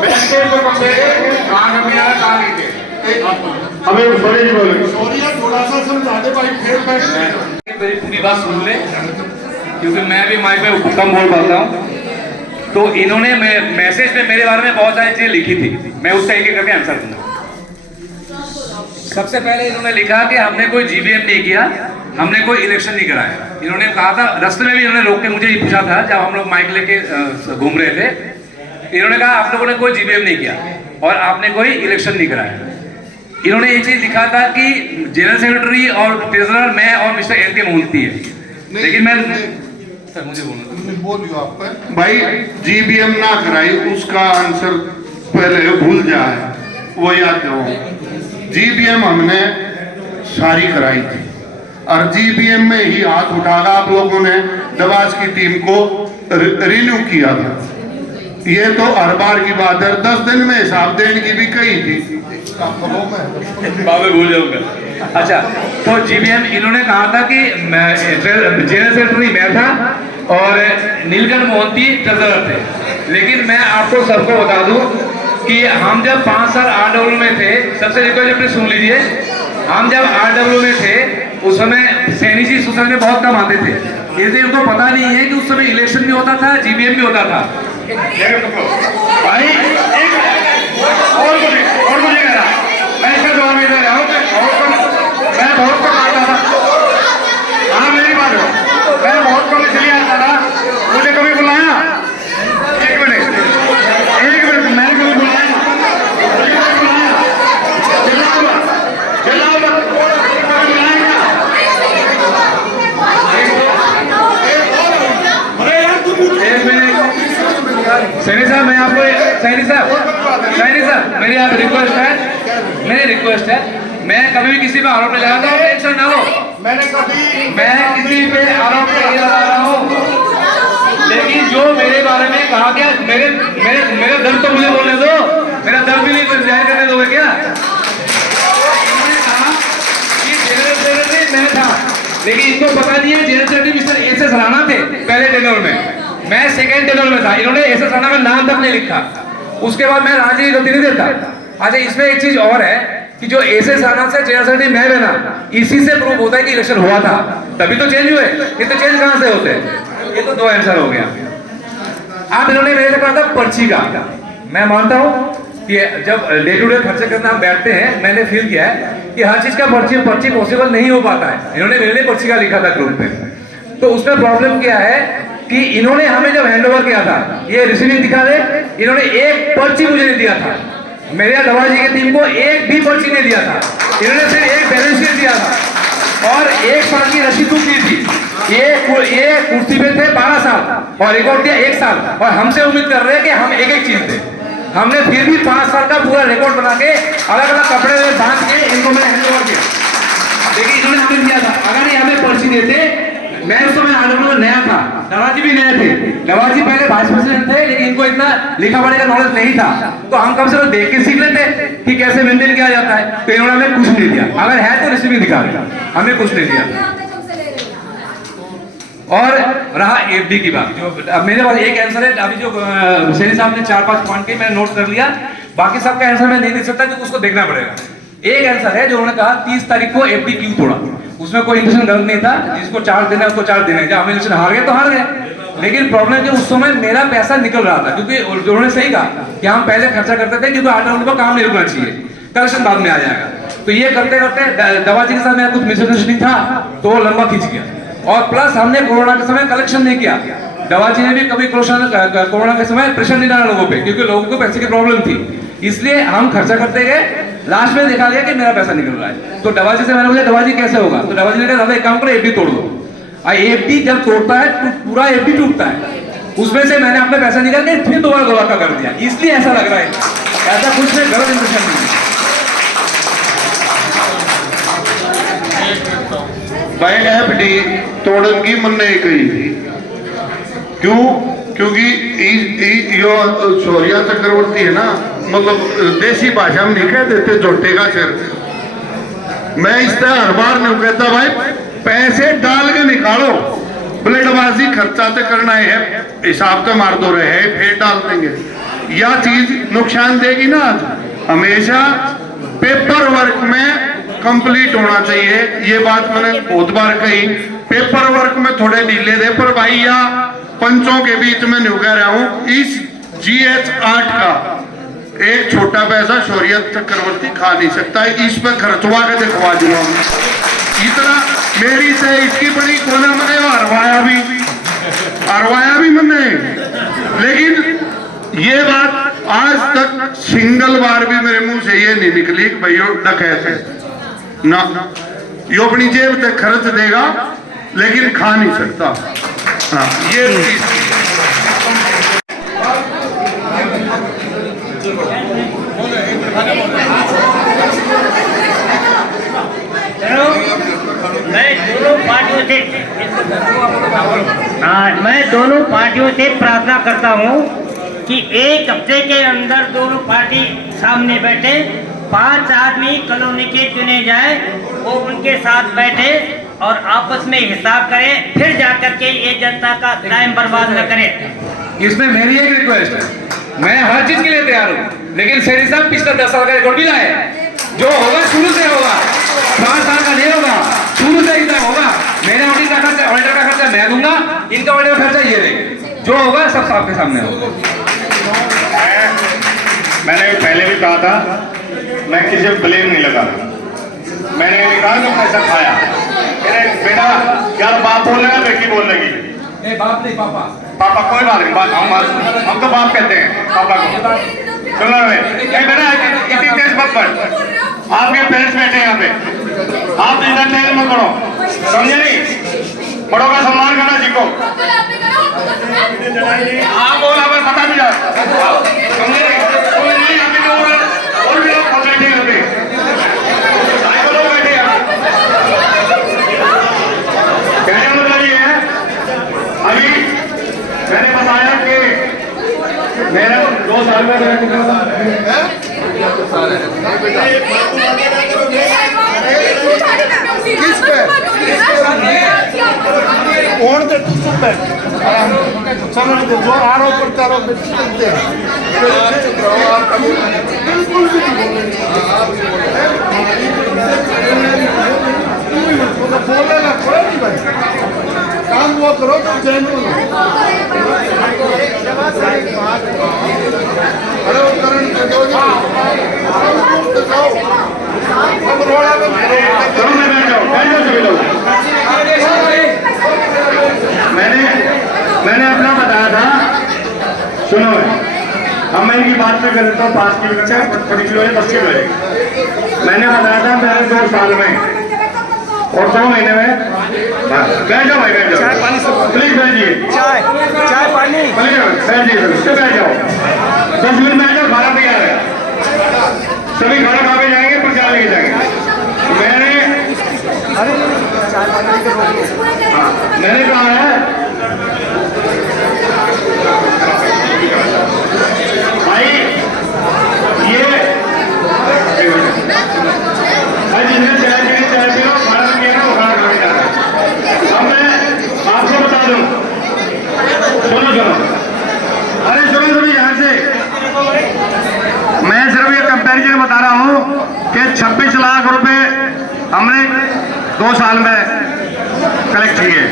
बैठ के इसको कंपेयर करेंगे, कहाँ कमी आ रहा कहाँ नहीं थे। अभी बड़े जी बोलेंगे, थोड़ा सा समझा दे भाई, फिर मेरी पूरी बात सुन ले, क्योंकि मैं भी माइक पे कम बोल पाता हूँ। तो इन्होंने मैसेज में मेरे बारे में बहुत सारी चीजें लिखी थी, मैं उसका एक एक करके आंसर दूंगा। सबसे पहले इन्होंने लिखा कि हमने कोई जीबीएम नहीं किया, हमने कोई इलेक्शन नहीं कराया। इन्होंने कहा था, रास्ते में भी इन्होंने रोक के मुझे ये पूछा था जब हम लोग माइक लेके घूम रहे थे, इन्होंने कहा आप लोगों ने कोई जीबीएम नहीं किया और आपने कोई इलेक्शन नहीं कराया। इन्होंने ये चीज लिखा था कि जनरल सेक्रेटरी और ट्रेजरर मैं और मिस्टर एन के मोहंती है, लेकिन मैं सर मुझे बोलियो आप भाई, जीबीएम ना कराई उसका आंसर पहले भूल जाए, वो याद हो। जीबीएम हमने सारी कराई थी, और जीबीएम में ही हाथ उठाकर आप लोगों ने दवास की टीम को रिन्यू किया था। ये तो हर बार की बात है, 10 दिन में हिसाब देने की भी कही थी, भूल जाऊंगा। अच्छा, तो जीबीएम इन्होंने कहा था कि जनरल सेक्रेटरी मैं था और नीलकंठ मोहंती ट्रेजरर थे, लेकिन मैं आपको सबको बता दूं कि हम जब 5 साल आरडब्ल्यू में थे, सबसे रिक्वेस्ट अपने सुन लीजिए, हम जब आरडब्ल्यू में थे उस समय सैनी जी सोसाइटी में बहुत कम आते थे, इसलिए उनको पता नहीं है कि उस समय इलेक्शन भी होता था, जीबीएम भी होता था। भाई और मुझे कह रहा, मैं इसका जवाब नहीं दे रहा हूँ, मैं बहुत कम आता था, हाँ मेरी बात है, मैं बहुत कम इसलिए आता था, मुझे कभी बुलाया, एक मिनट मैंने कभी बुलाया, सैनी साहब, मैं आपको सैनी साहब मेरी आप रिक्वेस्ट है, मैं कभी भी किसी पे आरोप नहीं लगाता हूँ, टेंशन ना लो, मैं किसी पे आरोप नहीं लगा रहा हूँ, लेकिन जो मेरे बारे में कहा गया, मेरे दर्द तो मुझे बोलने दो, मेरा दर्द भी नहीं जाहिर करने दोगे क्या? कहा कि जनरल सेक्रेटरी मैं था, लेकिन इनको पता नहीं है general secretary mister S S Rana थे पहले टेन्योर में, मैं सेकंड टेबल में था, इन्होंने एसएस राणा का नाम तक नहीं लिखा। उसके बाद मैं राजी की गलती नहीं देता। अच्छा, इसमें एक चीज और है कि जो एसएस राणा से जनरल सेक्रेटरी मैं बना, इसी से प्रूव होता है कि इलेक्शन हुआ था, तभी तो चेंज हुए। ये तो चेंज कहां से होते हैं? ये तो दो आंसर हो गया। अब इन्होंने मेरे से कहा था पर्ची का। मैं मानता हूं कि जब डे टू डे खर्चे करना हम बैठते हैं, मैंने फील किया है कि हर चीज का पर्ची पॉसिबल नहीं हो पाता है। इन्होंने मेरे लिए पर्ची का लिखा था ग्रुप में, तो उसमें प्रॉब्लम क्या है कि इन्होंने हमें जब हैंडओवर किया था, ये रिसीविंग दिखा दे, इन्होंने एक पर्ची मुझे नहीं दिया था। मेरे दवा जी की टीम को एक भी पर्ची नहीं दिया था। इन्होंने सिर्फ एक बैलेंस शीट दिया था और 1 साल की रसीद दी थी। ये कुर्सी पे थे 12 साल और रिकॉर्ड दिया 1 साल, और हमसे उम्मीद कर रहे हैं कि हम एक चीज दें। हमने फिर भी 5 साल का पूरा रिकॉर्ड बना के अलग अलग कपड़े में बांध के इनको मैंने हैंडओवर किया। लेकिन इन्होंने हमें दिया था, अगर ये हमें पर्ची देते, मैं उस समय आंदोलन में नया था, दवाजी भी नए थे। दवाजी पहले वाइस प्रेसिडेंट थे, लेकिन इनको इतना लिखा पढ़े का नॉलेज नहीं था, तो हम कम से कम देख के सीख लेते कि कैसे मेंटेन किया जाता है। तो इन्होंने हमें कुछ नहीं दिया, अगर है तो रिसीविंग दिखा देगा, हमें कुछ नहीं दिया। और रहा एफडी की बात, जो अब मेरे पास एक आंसर है। अभी जो हुसैनी साहब ने 4-5 पॉइंट के मैंने नोट कर लिया, बाकी सबका आंसर मैं नहीं दे सकता क्योंकि उसको देखना पड़ेगा। एक आंसर है जो उन्होंने कहा 30 तारीख को एफडी क्यों तोड़ा, उसमें कोई इंटेंशन गलत नहीं था। जिसको 4 देना है उसको 4 देना है, जब हम इलेक्शन हार गए तो हार गए। लेकिन प्रॉब्लम जो उस समय मेरा पैसा निकल रहा था, क्योंकि उन्होंने सही कहा कि हम पहले खर्चा करते थे क्योंकि आर्डर पर काम नहीं रुकना चाहिए, कलेक्शन बाद में आ जाएगा। तो ये करते करते दवाजी के साथ मेरा कुछ मिसअंडरस्टैंडिंग था, तो लंबा खींच गया। और प्लस हमने कोरोना के समय कलेक्शन नहीं किया। दवाजी ने भी कभी कोरोना के समय प्रेशर नहीं डाला लोगों पे, क्योंकि लोगों को पैसे की प्रॉब्लम थी, इसलिए हम खर्चा करते गए। लास्ट में देखा गया कि मेरा पैसा निकल रहा है, तो दवाजी से मैंने पूछा दवाजी कैसे होगा, तो दवाजी ने कहा दादा एक काम करो, एफडी तोड़ दो। एफडी जब तोड़ता है तो पूरा एफडी टूटता है। उसमें से मैंने अपना पैसा निकाल के फिर दोबारा गोला कर दिया, इसलिए ऐसा लग रहा है। ऐसा कुछ नहीं, गलत इंप्रेशन नहीं है। भाई एफडी तोड़न की मन नहीं कही थी, क्यों? क्योंकि यो शौर्या चक्रवर्ती है ना, मतलब देसी भाषा में नहीं कह देते झोटे का सिर। मैं इस तरह हर बार नहीं कहता भाई पैसे डाल के निकालो, ब्लेडबाजी खर्चा तो करना है, हिसाब तो मार दो रहे फिर डाल देंगे। यह चीज नुकसान देगी ना। हमेशा पेपर वर्क में कंप्लीट होना चाहिए, ये बात मैंने बहुत बार कही। पेपर वर्क में थोड़े ढीले दे, पर भाई या पंचों के बीच में नहीं कह रहा हूं, इस GH 8 का एक छोटा पैसा शौर्य चक्रवर्ती खा नहीं सकता, इस पे खर्चवा के दिखवा दूंगा। इतना मेरी से इसकी बड़ी कोना मैंने हरवाया भी मैंने, लेकिन ये बात आज तक सिंगल बार भी मेरे मुंह से ये नहीं निकली कि भाई डकैत है ना, यो अपनी जेब तक खर्च देगा लेकिन खा नहीं सकता। हाँ, ये मैं दोनों पार्टियों से प्रार्थना करता हूं कि एक हफ्ते के अंदर दोनों पार्टी सामने बैठे, 5 आदमी कॉलोनी के चुने जाए, वो उनके साथ बैठे और आपस में हिसाब करें, फिर जाकर के ये जनता का टाइम बर्बाद न करें। इसमें मेरी एक रिक्वेस्ट है, मैं हर चीज के लिए तैयार हूँ, लेकिन शेरी साहब पिछले 10 साल का रिकॉर्ड भी लाए, जो होगा शुरू से होगा, 5 साल का नहीं होगा, शुरू से इतना होगा। मेरे ऑडिटर का खर्चा मैं दूंगा, इनका ऑडिटर का खर्चा ये देंगे, जो होगा सब आपके सामने होगा। मैंने पहले भी कहा था, मैं किसी को ब्लेम नहीं लगा, मैंने कहा कि पैसा खाया। बेटा यार बाप बोल रहा है, बेटी बोल लगी, बाप नहीं पापा, पापा कोई बात नहीं, हम तो बाप कहते हैं पापा को। सुनो बेटा इतनी तेज मत पढ़, आपके पेरेंट्स बैठे यहाँ पे, आप इधर तेज मत पढ़ो, समझे नहीं? बड़ों का सम्मान करना सीखो। आप बोला हमें पता भी जाए, समझे नहीं? और भी लोग बैठे यहाँ पे, लोग बैठे यहाँ। कहने का मतलब ये है, अभी मैंने बताया कि मेरा 2 साल में किस पे कौन दे तू चुप है समझ दे जो आरोप प्रत्यारोप करते हैं बिल्कुल भी बोलेगा कोई नहीं भाई काम वो करो तो जेन्युइन हो अरे वो करण के दो अब रोड़ा में मैंने अपना बताया था, सुनो अब मैं इनकी बात में कर देता हूँ 5 किलो का 10 किलो है 10 किलो है। मैंने बताया था मेरे 2 साल में और 2 महीने में बैठ जाओ भाई बैठ जाओ प्लीज बैठिए चाय पानी बैठ जाओ बैठ जाओ 10 मिनट बैठ जाओ खाना तैयार है सभी खाना खा के जाएंगे प्रचार लेके जाएंगे। मैंने कहा है भाई ये जिसने चाय पी लो खाना पिया ना वो खाना खा के जाना। अब मैं आपको बता दूं सुनो अरे सुनो यहाँ से मैं सिर्फ ये कंपैरिजन बता रहा हूँ कि 26 लाख रुपए हमने 2 साल में कलेक्ट किए,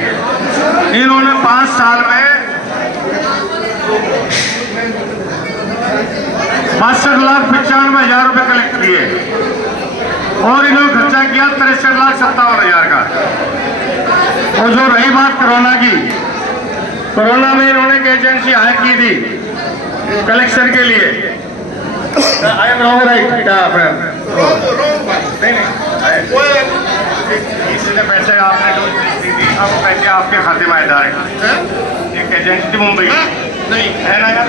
इन्होंने 5 साल में 62,95,000 रुपए कलेक्ट किए और इन्होंने खर्चा किया 63,57,000 का। और जो रही बात कोरोना की, कोरोना में इन्होंने एक एजेंसी हायर की थी कलेक्शन के लिए। आई एम रॉन्ग राइट क्या इसने पैसे आपने दी थी, अब पैसे आपके खाते में आए डायरेक्ट। एक एजेंसी थी मुंबई नहीं है ना यार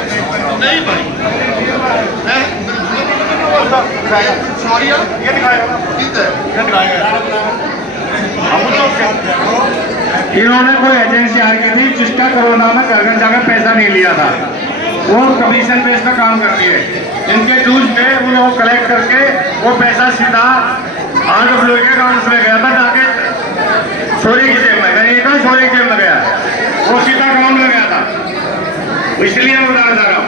नहीं भाई सॉरी ये दिखाएगा इन्होंने कोई एजेंसी हायर की थी जिसका कोरोना में घर घर जाकर पैसा नहीं लिया था, वो कमीशन बेस पर काम करती है। इनके ड्यूज पे उन्हें वो कलेक्ट करके वो पैसा सीधा RWA के अकाउंट में गया था जाके छोरी की जेब में, नहीं था छोरी की जेब में गया, वो सीधा अकाउंट में गया था। इसलिए मैं बताना चाह रहा हूँ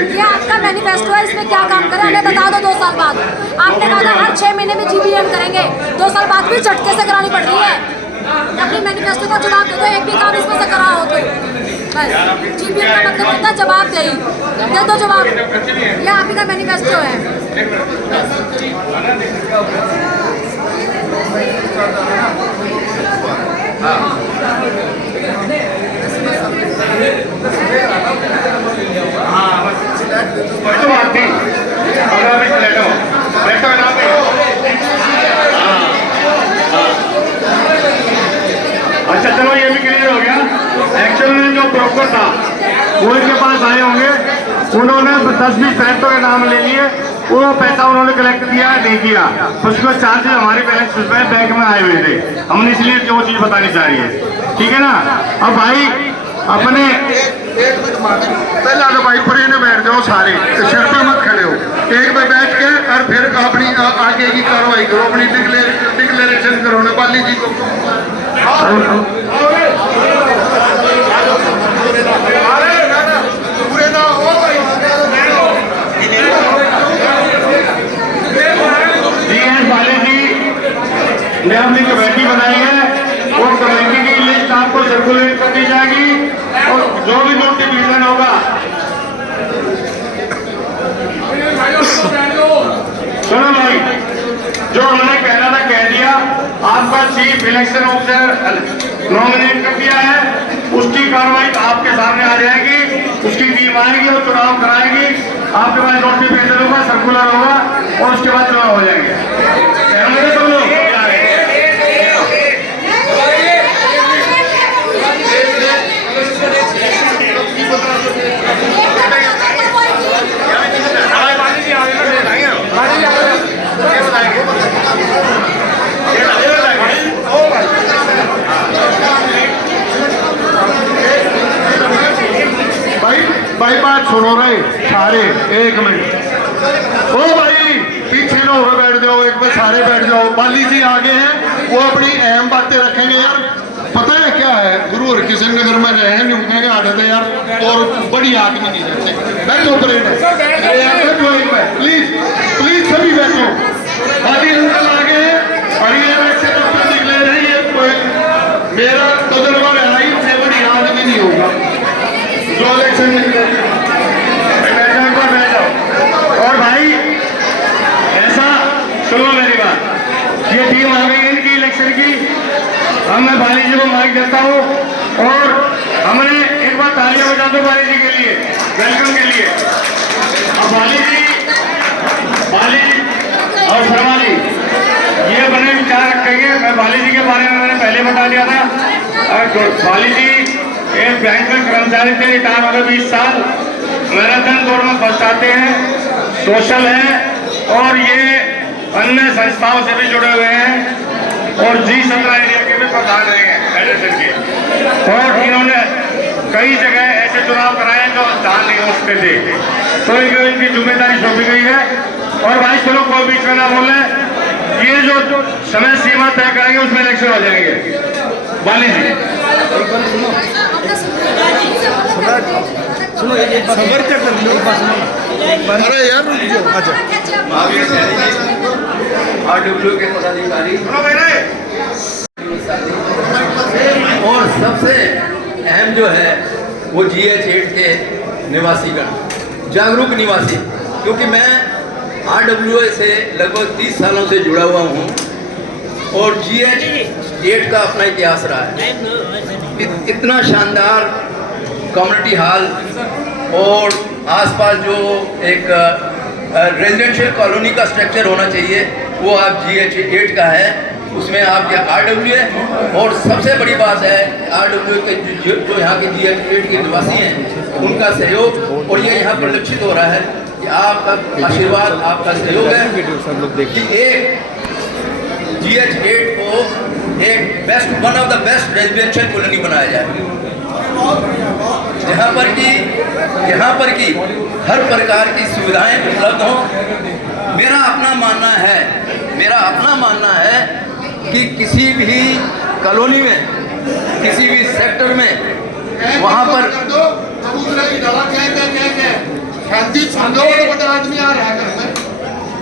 ये आपका मैनिफेस्टो है, इसमें क्या काम करें हमें बता दो। 2 साल बाद आपने कहा था हर 6 महीने में GBM करेंगे, 2 साल बाद भी झटके से करानी पड़ रही है। अपनी मैनिफेस्टो का जवाब दे दो, एक भी काम इसमें से करा हो तो बस। GBM का मतलब होता है जवाब दे दो जवाब, ये आप ही का मैनिफेस्टो है। अच्छा चलो ये भी क्लियर हो गया। एक्चुअल में जो ब्रोकर था वो इनके पास आए होंगे, उन्होंने 10-20 पैंतों के नाम ले लिए, वो पैसा उन्होंने कलेक्ट किया नहीं किया, उसको चार्जेस हमारे बैलेंस में बैंक में आए हुए थे। हमने इसलिए जो चीज बतानी चाह रही है, ठीक है ना। अब भाई अपने पहला तो भाई पूरे ने बैठ जाओ सारे, सर पे मत खड़े हो, एक पे बैठ के और फिर अपनी आगे की कार्रवाई करो, अपनी डिक्लेरेशन करो ना बाली जी को। पूरे ना हो बाली जी ने अपनी कमेटी बनाई है, वो कमेटी की लिस्ट आपको सर्कुलेट कर दी जाएगी और जो भी नोटिफिकेशन होगा सुनो भाई, जो उन्होंने कहना था कह दिया। आपका चीफ इलेक्शन ऑफिसर नॉमिनेट कर दिया है, उसकी कार्रवाई आपके सामने आ जाएगी, उसकी टीम आएगी, वो चुनाव कराएगी, आपके पास नोटिफिकेशन होगा, सर्कुलर होगा और उसके बाद चुनाव हो जाएंगे। सब लोग भाई भाई बात सुनो रहे सारे, एक मिनट। ओ भाई पीछे ना हो बैठ जाओ, एक बार सारे बैठ जाओ। बाली जी आगे हैं, वो अपनी अहम बातें रखेंगे। यार पता है क्या है, गुरु हरकिशन नगर में रहे हैं, नहीं कहेंगे आदत है यार, और बड़ी आदमी नहीं रहते। बैठो प्लीज प्लीज सभी बैठो। बाली अंकल आगे हैं और ये इलेक्शन अपना डिक्लेयर है। ये मेरा तजुर्बा रहा है, इससे बड़ी आदमी नहीं होगा जो इलेक्शन और भाई ऐसा सुनो मेरी बात, ये टीम आ गई इनकी इलेक्शन की, अब मैं बाली जी को माइक देता हूँ और हमने एक बार तालियां बजा दो बाली जी के लिए, वेलकम के लिए। अब बाली और शर्मा जी ये बने विचार रखेंगे। मैं बाली जी के बारे में मैंने पहले बता दिया था। और बाली जी एक बैंक में कर्मचारी थे, रिटायर हो गए 20 साल, मैराथन दौड़ में फर्स्ट आते हैं, सोशल है और ये अन्य संस्थाओं से भी जुड़े हुए हैं और G17 एरिया के भी प्रधान रहे हैं फेडरेशन के। और इन्होंने कई जगह ऐसे चुनाव कराए जो दान नहीं हो सकते थे, तो इनकी जिम्मेदारी सौंपी गई है। और भाई चलो कोई बीच में ना बोले, ये जो समय सीमा तय करेंगे उसमें इलेक्शन हो जाएंगे। बाली जी सुनो एक बात अरे यार रुक जाओ। अच्छा RWA के पदाधिकारी और सबसे अहम जो है वो GH8 के निवासीगण, जागरूक निवासी, क्योंकि मैं RWA से लगभग 30 सालों से जुड़ा हुआ हूँ और GH8 का अपना इतिहास रहा है। इतना शानदार कम्युनिटी हॉल और आसपास जो एक रेजिडेंशियल कॉलोनी का स्ट्रक्चर होना चाहिए वो आप GH8 का है, उसमें आपके RWA। और सबसे बड़ी बात है RWA के जो यहाँ के GH8 के निवासी हैं उनका सहयोग, और ये यहाँ परिलक्षित हो रहा है कि आपका आशीर्वाद, आपका सहयोग है कि एक GH8 को एक best, one of the best residential colony बनाया जाए, यहाँ पर की हर प्रकार की सुविधाएं उपलब्ध हों। मेरा अपना मानना है कि किसी भी कॉलोनी में, किसी भी सेक्टर में वहाँ पर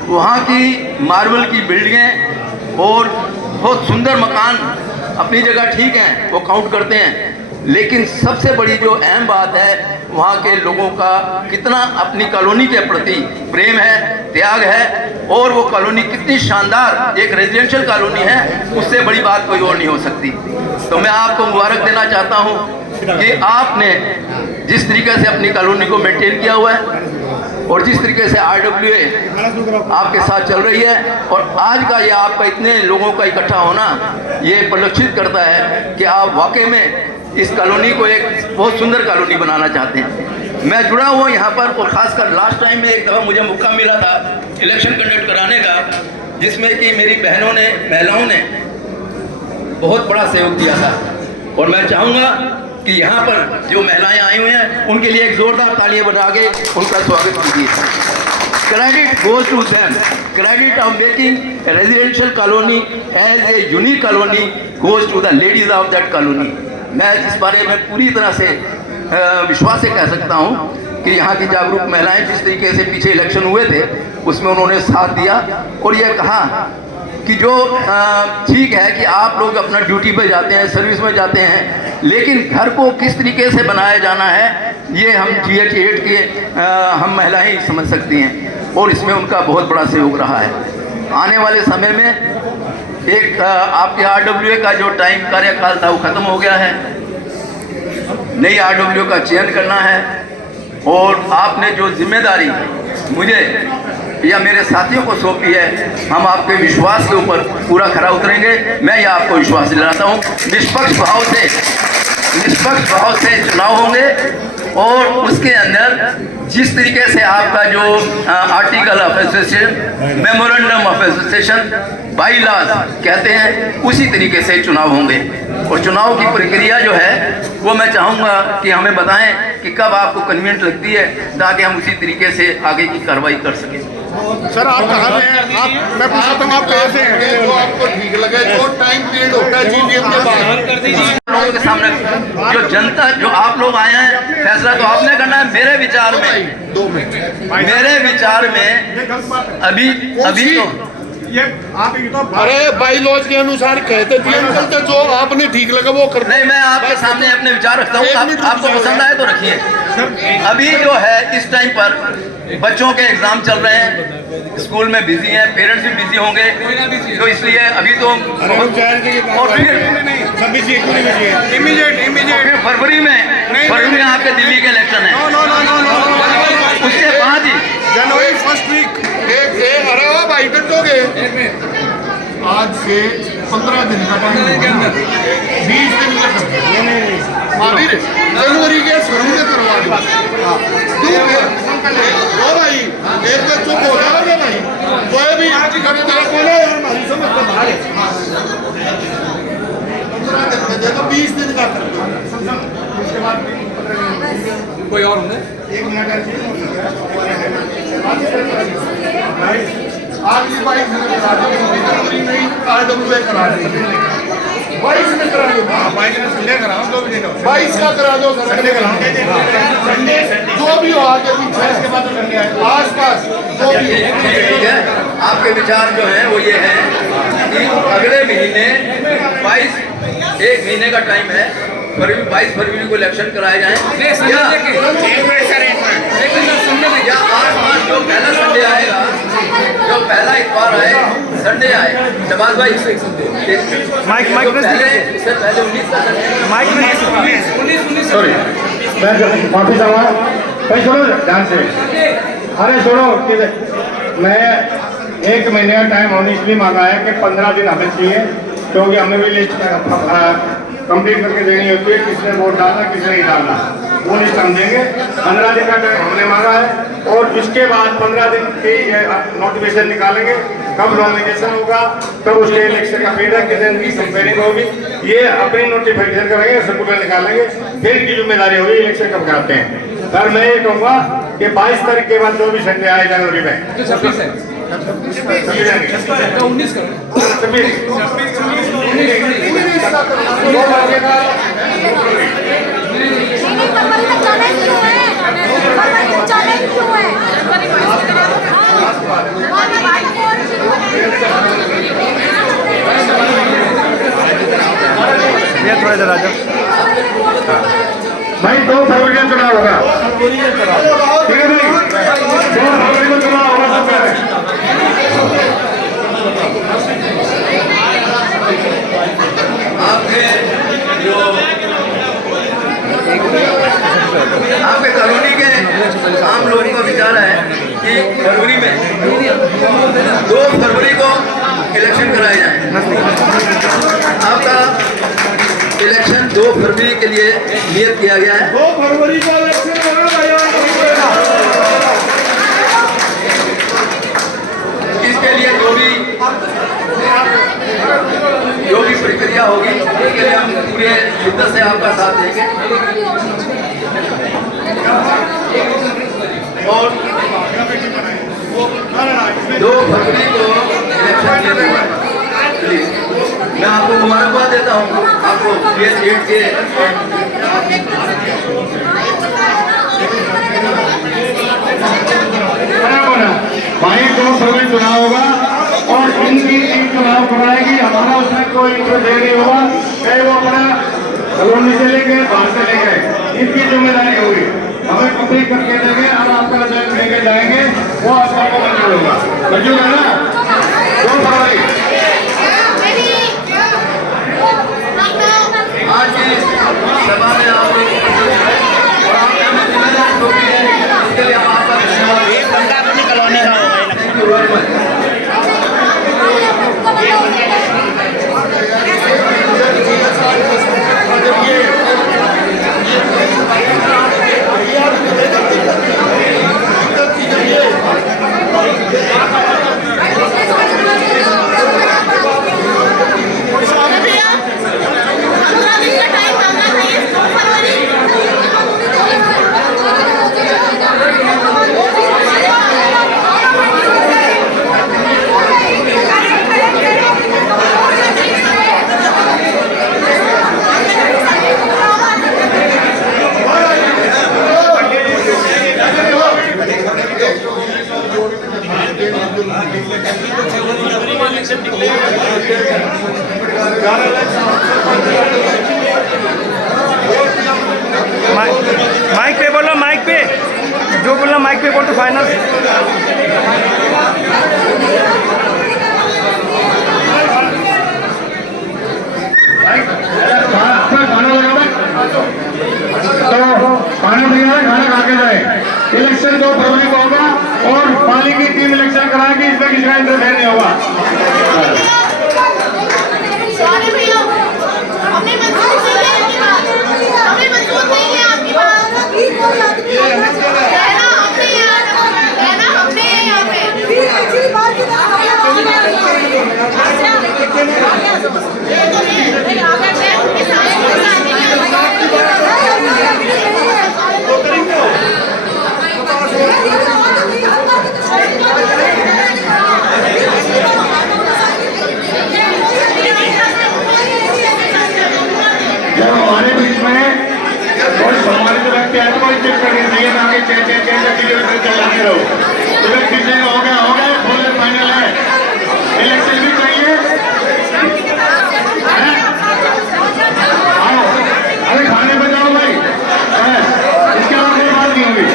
वहाँ की मार्बल की बिल्डिंगें और बहुत सुंदर मकान अपनी जगह ठीक हैं, वो काउंट करते हैं, लेकिन सबसे बड़ी जो अहम बात है वहाँ के लोगों का कितना अपनी कॉलोनी के प्रति प्रेम है, त्याग है, और वो कॉलोनी कितनी शानदार एक रेजिडेंशियल कॉलोनी है, उससे बड़ी बात कोई और नहीं हो सकती। तो मैं आपको मुबारक देना चाहता हूँ कि आपने जिस तरीके से अपनी कॉलोनी को मेंटेन किया हुआ है और जिस तरीके से RWA आपके साथ चल रही है, और आज का ये आपका इतने लोगों का इकट्ठा होना ये परिलक्षित करता है कि आप वाकई में इस कॉलोनी को एक बहुत सुंदर कॉलोनी बनाना चाहते हैं। मैं जुड़ा हुआ यहाँ पर, और ख़ासकर लास्ट टाइम में एक दफ़ा मुझे मौका मिला था इलेक्शन कंडक्ट कराने का, जिसमें कि मेरी बहनों ने, महिलाओं ने बहुत बड़ा सहयोग दिया था। और मैं चाहूँगा कि यहाँ पर जो महिलाएं आई हुई हैं उनके लिए एक ज़ोरदार तालियां बजा के उनका स्वागत कीजिए। Credit goes to them. Credit of making a residential colony as a unique colony goes to the ladies of that colony. मैं इस बारे में पूरी तरह से विश्वास से कह सकता हूँ कि यहाँ की जागरूक महिलाएं जिस तरीके से पीछे इलेक्शन हुए थे उसमें उन्होंने साथ दिया और ये कहा कि जो ठीक है कि आप लोग अपना ड्यूटी पे जाते हैं, सर्विस में जाते हैं, लेकिन घर को किस तरीके से बनाया जाना है ये हम GH8 के हम महिलाएं ही समझ सकती हैं, और इसमें उनका बहुत बड़ा सहयोग रहा है। आने वाले समय में एक आपके RWA का जो टाइम कार्यकाल था वो ख़त्म हो गया है, नई RWA का चयन करना है, और आपने जो जिम्मेदारी मुझे या मेरे साथियों को सौंपी है हम आपके विश्वास के ऊपर पूरा खरा उतरेंगे। मैं ये आपको विश्वास दिलाता हूँ, निष्पक्ष भाव से चुनाव होंगे और उसके अंदर जिस तरीके से आपका जो article of association, memorandum of association, bylaws कहते हैं, उसी तरीके से चुनाव होंगे। और चुनाव की प्रक्रिया जो है वो मैं चाहूँगा कि हमें बताएं कि कब आपको कन्वीनियंट लगती है, ताकि हम उसी तरीके से आगे की कार्रवाई कर सकें। सर आप कहाँ से हैं? आप मैं पूछता हूँ आप कैसे हैं? जो आपको ठीक लगे, जो टाइम पीरियड होता है जीबीएम के बाद लोगों के सामने जो जनता, जो आप लोग आए हैं, फैसला तो आपने करना है। मेरे विचार में 2 मिनट, मेरे विचार में अभी तो ये आप तो अरे बाई लॉज के अनुसार कहते थे अंकल, तो जो आपने ठीक लगा वो कर। नहीं, मैं आपके सामने अपने विचार रखता हूँ, आपको पसंद आए तो रखिए। अभी जो है इस टाइम पर बच्चों के एग्जाम चल रहे हैं, स्कूल में बिजी हैं, पेरेंट्स भी बिजी होंगे, तो इसलिए अभी तो और फिर फरवरी में आपके दिल्ली के इलेक्शन है, उसके बाद ही जनवरी फर्स्ट वीक अरे वो भाई कटोगे। आज से 15 दिन का टाइम, 20 दिन का महावीर जनवरी के शुरू में करवा दो भाई। एक तो चुप हो जाओगे भाई, कोई भी बोलो हमारी समझ तो बाहर है। 15 दिन का दे दो, 20 दिन का कर दो, उसके बाद कोई और होंगे। 1 मिनट आज की 22 में करा दो, नहीं RWA करा दो, 22 में करा दो, 22 में संडे कराओ, 2 भी 22 का करा दो, संडे कराओ, संडे जो भी हो आगे पीछे, इसके बाद संडे आस पास जो भी है। आपके विचार जो है वो ये है कि अगले महीने 1 महीने का टाइम है, 22 फरवरी को इलेक्शन कराए जाएं, या आसपास जो पहला संडे आएगा, जो पहला इतवार आए, संडे आए। शबाज भाई इससे पहले 19 का संडे, सॉरी मैं माफी चाहूँगा भाई, सुनो ध्यान से। अरे सुनो, मैं 1 महीने का टाइम हमने इसलिए मांगा है कि 15 दिन हमें चाहिए, क्योंकि हमें भी लिस्ट कंप्लीट करके देनी होती है, किसने वोट डालना किसने नहीं डालना, वो लिस्ट हम देंगे। 15 दिन का टाइम हमने मांगा है, और इसके बाद 15 दिन की नोटिफिकेशन निकालेंगे, कब नॉमिनेशन होगा, कब उसके इलेक्शन का फीडबैक, किस दिन की कंपेयरिंग होगी, ये अपनी नोटिफिकेशन करेंगे, सर्कुलर निकालेंगे, फिर की जिम्मेदारी होगी इलेक्शन कब कराते हैं। सर मैं ये कहूँगा कि 22 तारीख के बाद जो भी संडे आए जनवरी में, 26 थोड़ा इधर आ जाओ भाई। 2 फरवरी का चुनाव होगा, ठीक है भाई, 2 फरवरी को चुनाव होगा सब में। आपके कॉलोनी के आम लोगों का विचार है कि फरवरी में 2 फरवरी को इलेक्शन कराए जाए। आपका इलेक्शन 2 फरवरी के लिए नियत किया गया है। 2 फरवरी का इलेक्शन इसके लिए जो भी प्रक्रिया होगी, उसके लिए हम पूरे शिद्दत से आपका साथ देंगे। और 2 फरवरी को इलेक्शन मैं आपको मुबारकबाद देता हूँ, आपको ये सीट के भाई 2 फरवरी चुनाव होगा, और इनकी चुनाव कराएगी, हमारा उसमें कोई इंटरफेयर नहीं होगा, चाहे वो अपना कॉलोनी से लेके बाहर से लेके, इसकी जिम्मेदारी होगी, हमें कंप्लीट करके देंगे। अब आपका रिजल्ट लेके जाएंगे, वो आपको मंजूर होगा, मंजूर है ना। 2 फरवरी आज की सभा में आप लोग और आपने हमें जिम्मेदारी सौंपी है, इसके लिए हम आपका धन्यवाद। एक बंदा अपनी कॉलोनी का होगा, थैंक यू वेरी मच। जो बोलना माइक पे बोल तो फाइनल। खाना लगा तो खाना नहीं है, खाना खा के जाए। इलेक्शन 2 फरवरी को होगा और पाली की टीम इलेक्शन कराएगी, इसमें किसी का इंटरफेयर नहीं होगा। जब हमारे बीच में कोई सम्मानित व्यक्ति है तो कोई चेक करनी चाहिए ना कि 6 किलोमीटर चलाते रहो। तो किसी हो गया फुल फाइनल है, इलेक्शन भी चाहिए। आओ अरे खाने पे जाओ भाई, इसके बाद कोई बात नहीं होगी।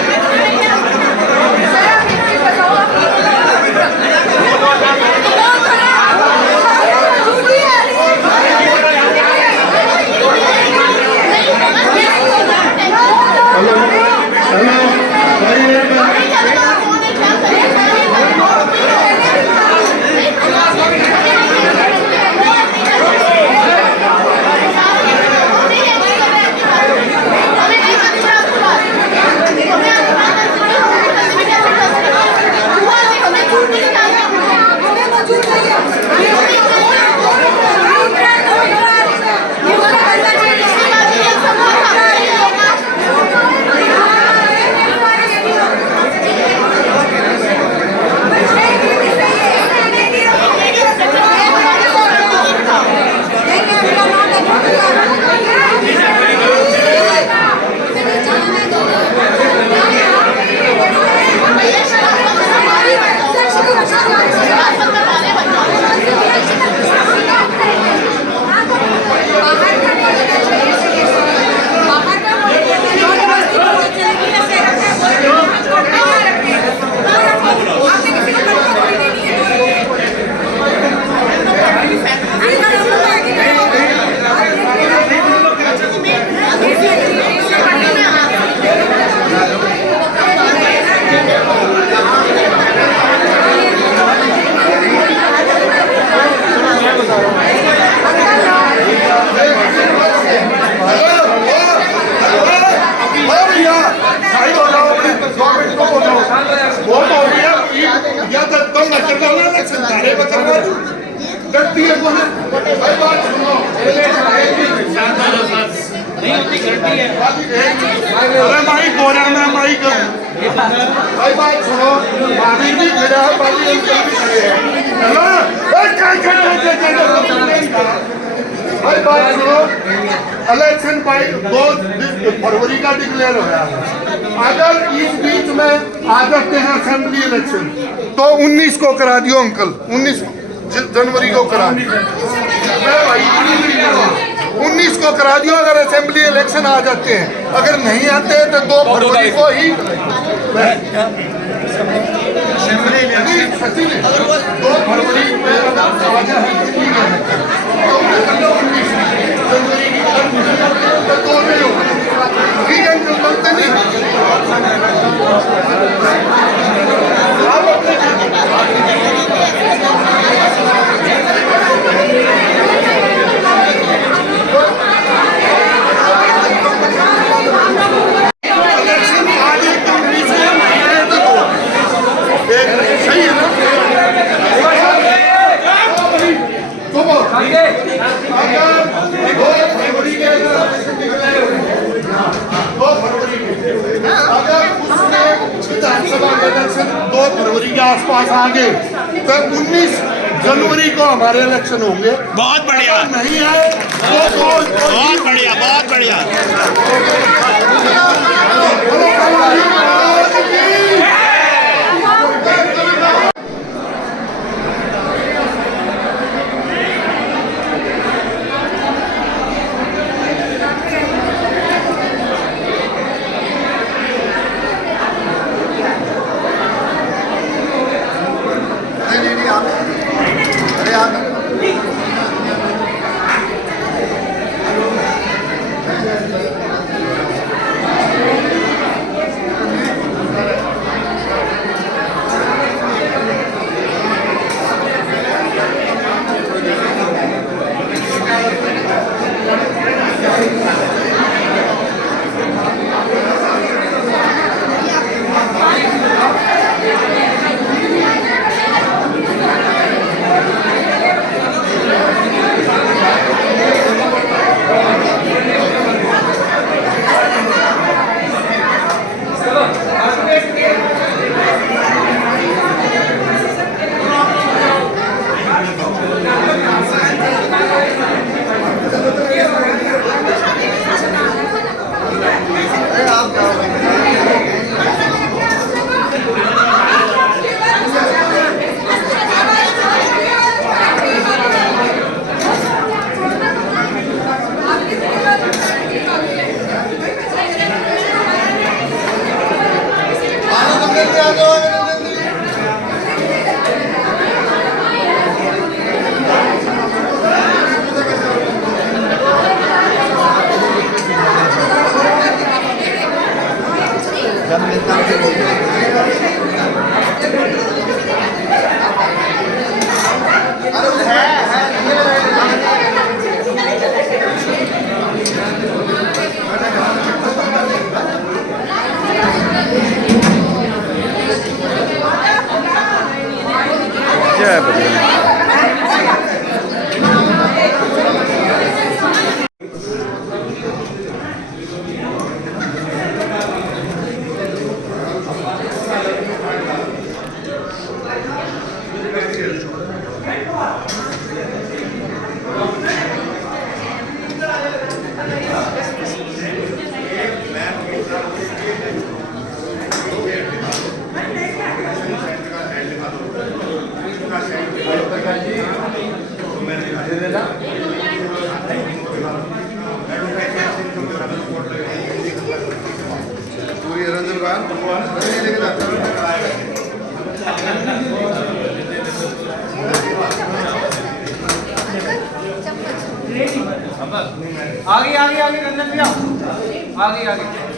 भाई बात सुनो, महावीर जी खड़ा है, बाकी हम सब भी खड़े हैं। भाई बात सुनो, इलेक्शन भाई 2 फरवरी का डिक्लेयर हो गया। अगर इस बीच में आ जाते हैं असेंबली इलेक्शन तो 19 को करा दियो अंकल, 19 जनवरी को करा दियो, 19 को करा दियो। अगर असेंबली इलेक्शन आ जाते हैं, अगर नहीं आते हैं तो 2 फरवरी को ही 2 फरवरी में ठीक है, बोलते नहीं सही है ना? विधानसभा इलेक्शन 2 फरवरी के आसपास आ गए तो 19 जनवरी को हमारे इलेक्शन होंगे। बहुत बढ़िया, नहीं है तो बहुत बढ़िया, बहुत बढ़िया। आगे आगे आगे रंजन भैया आगे आगे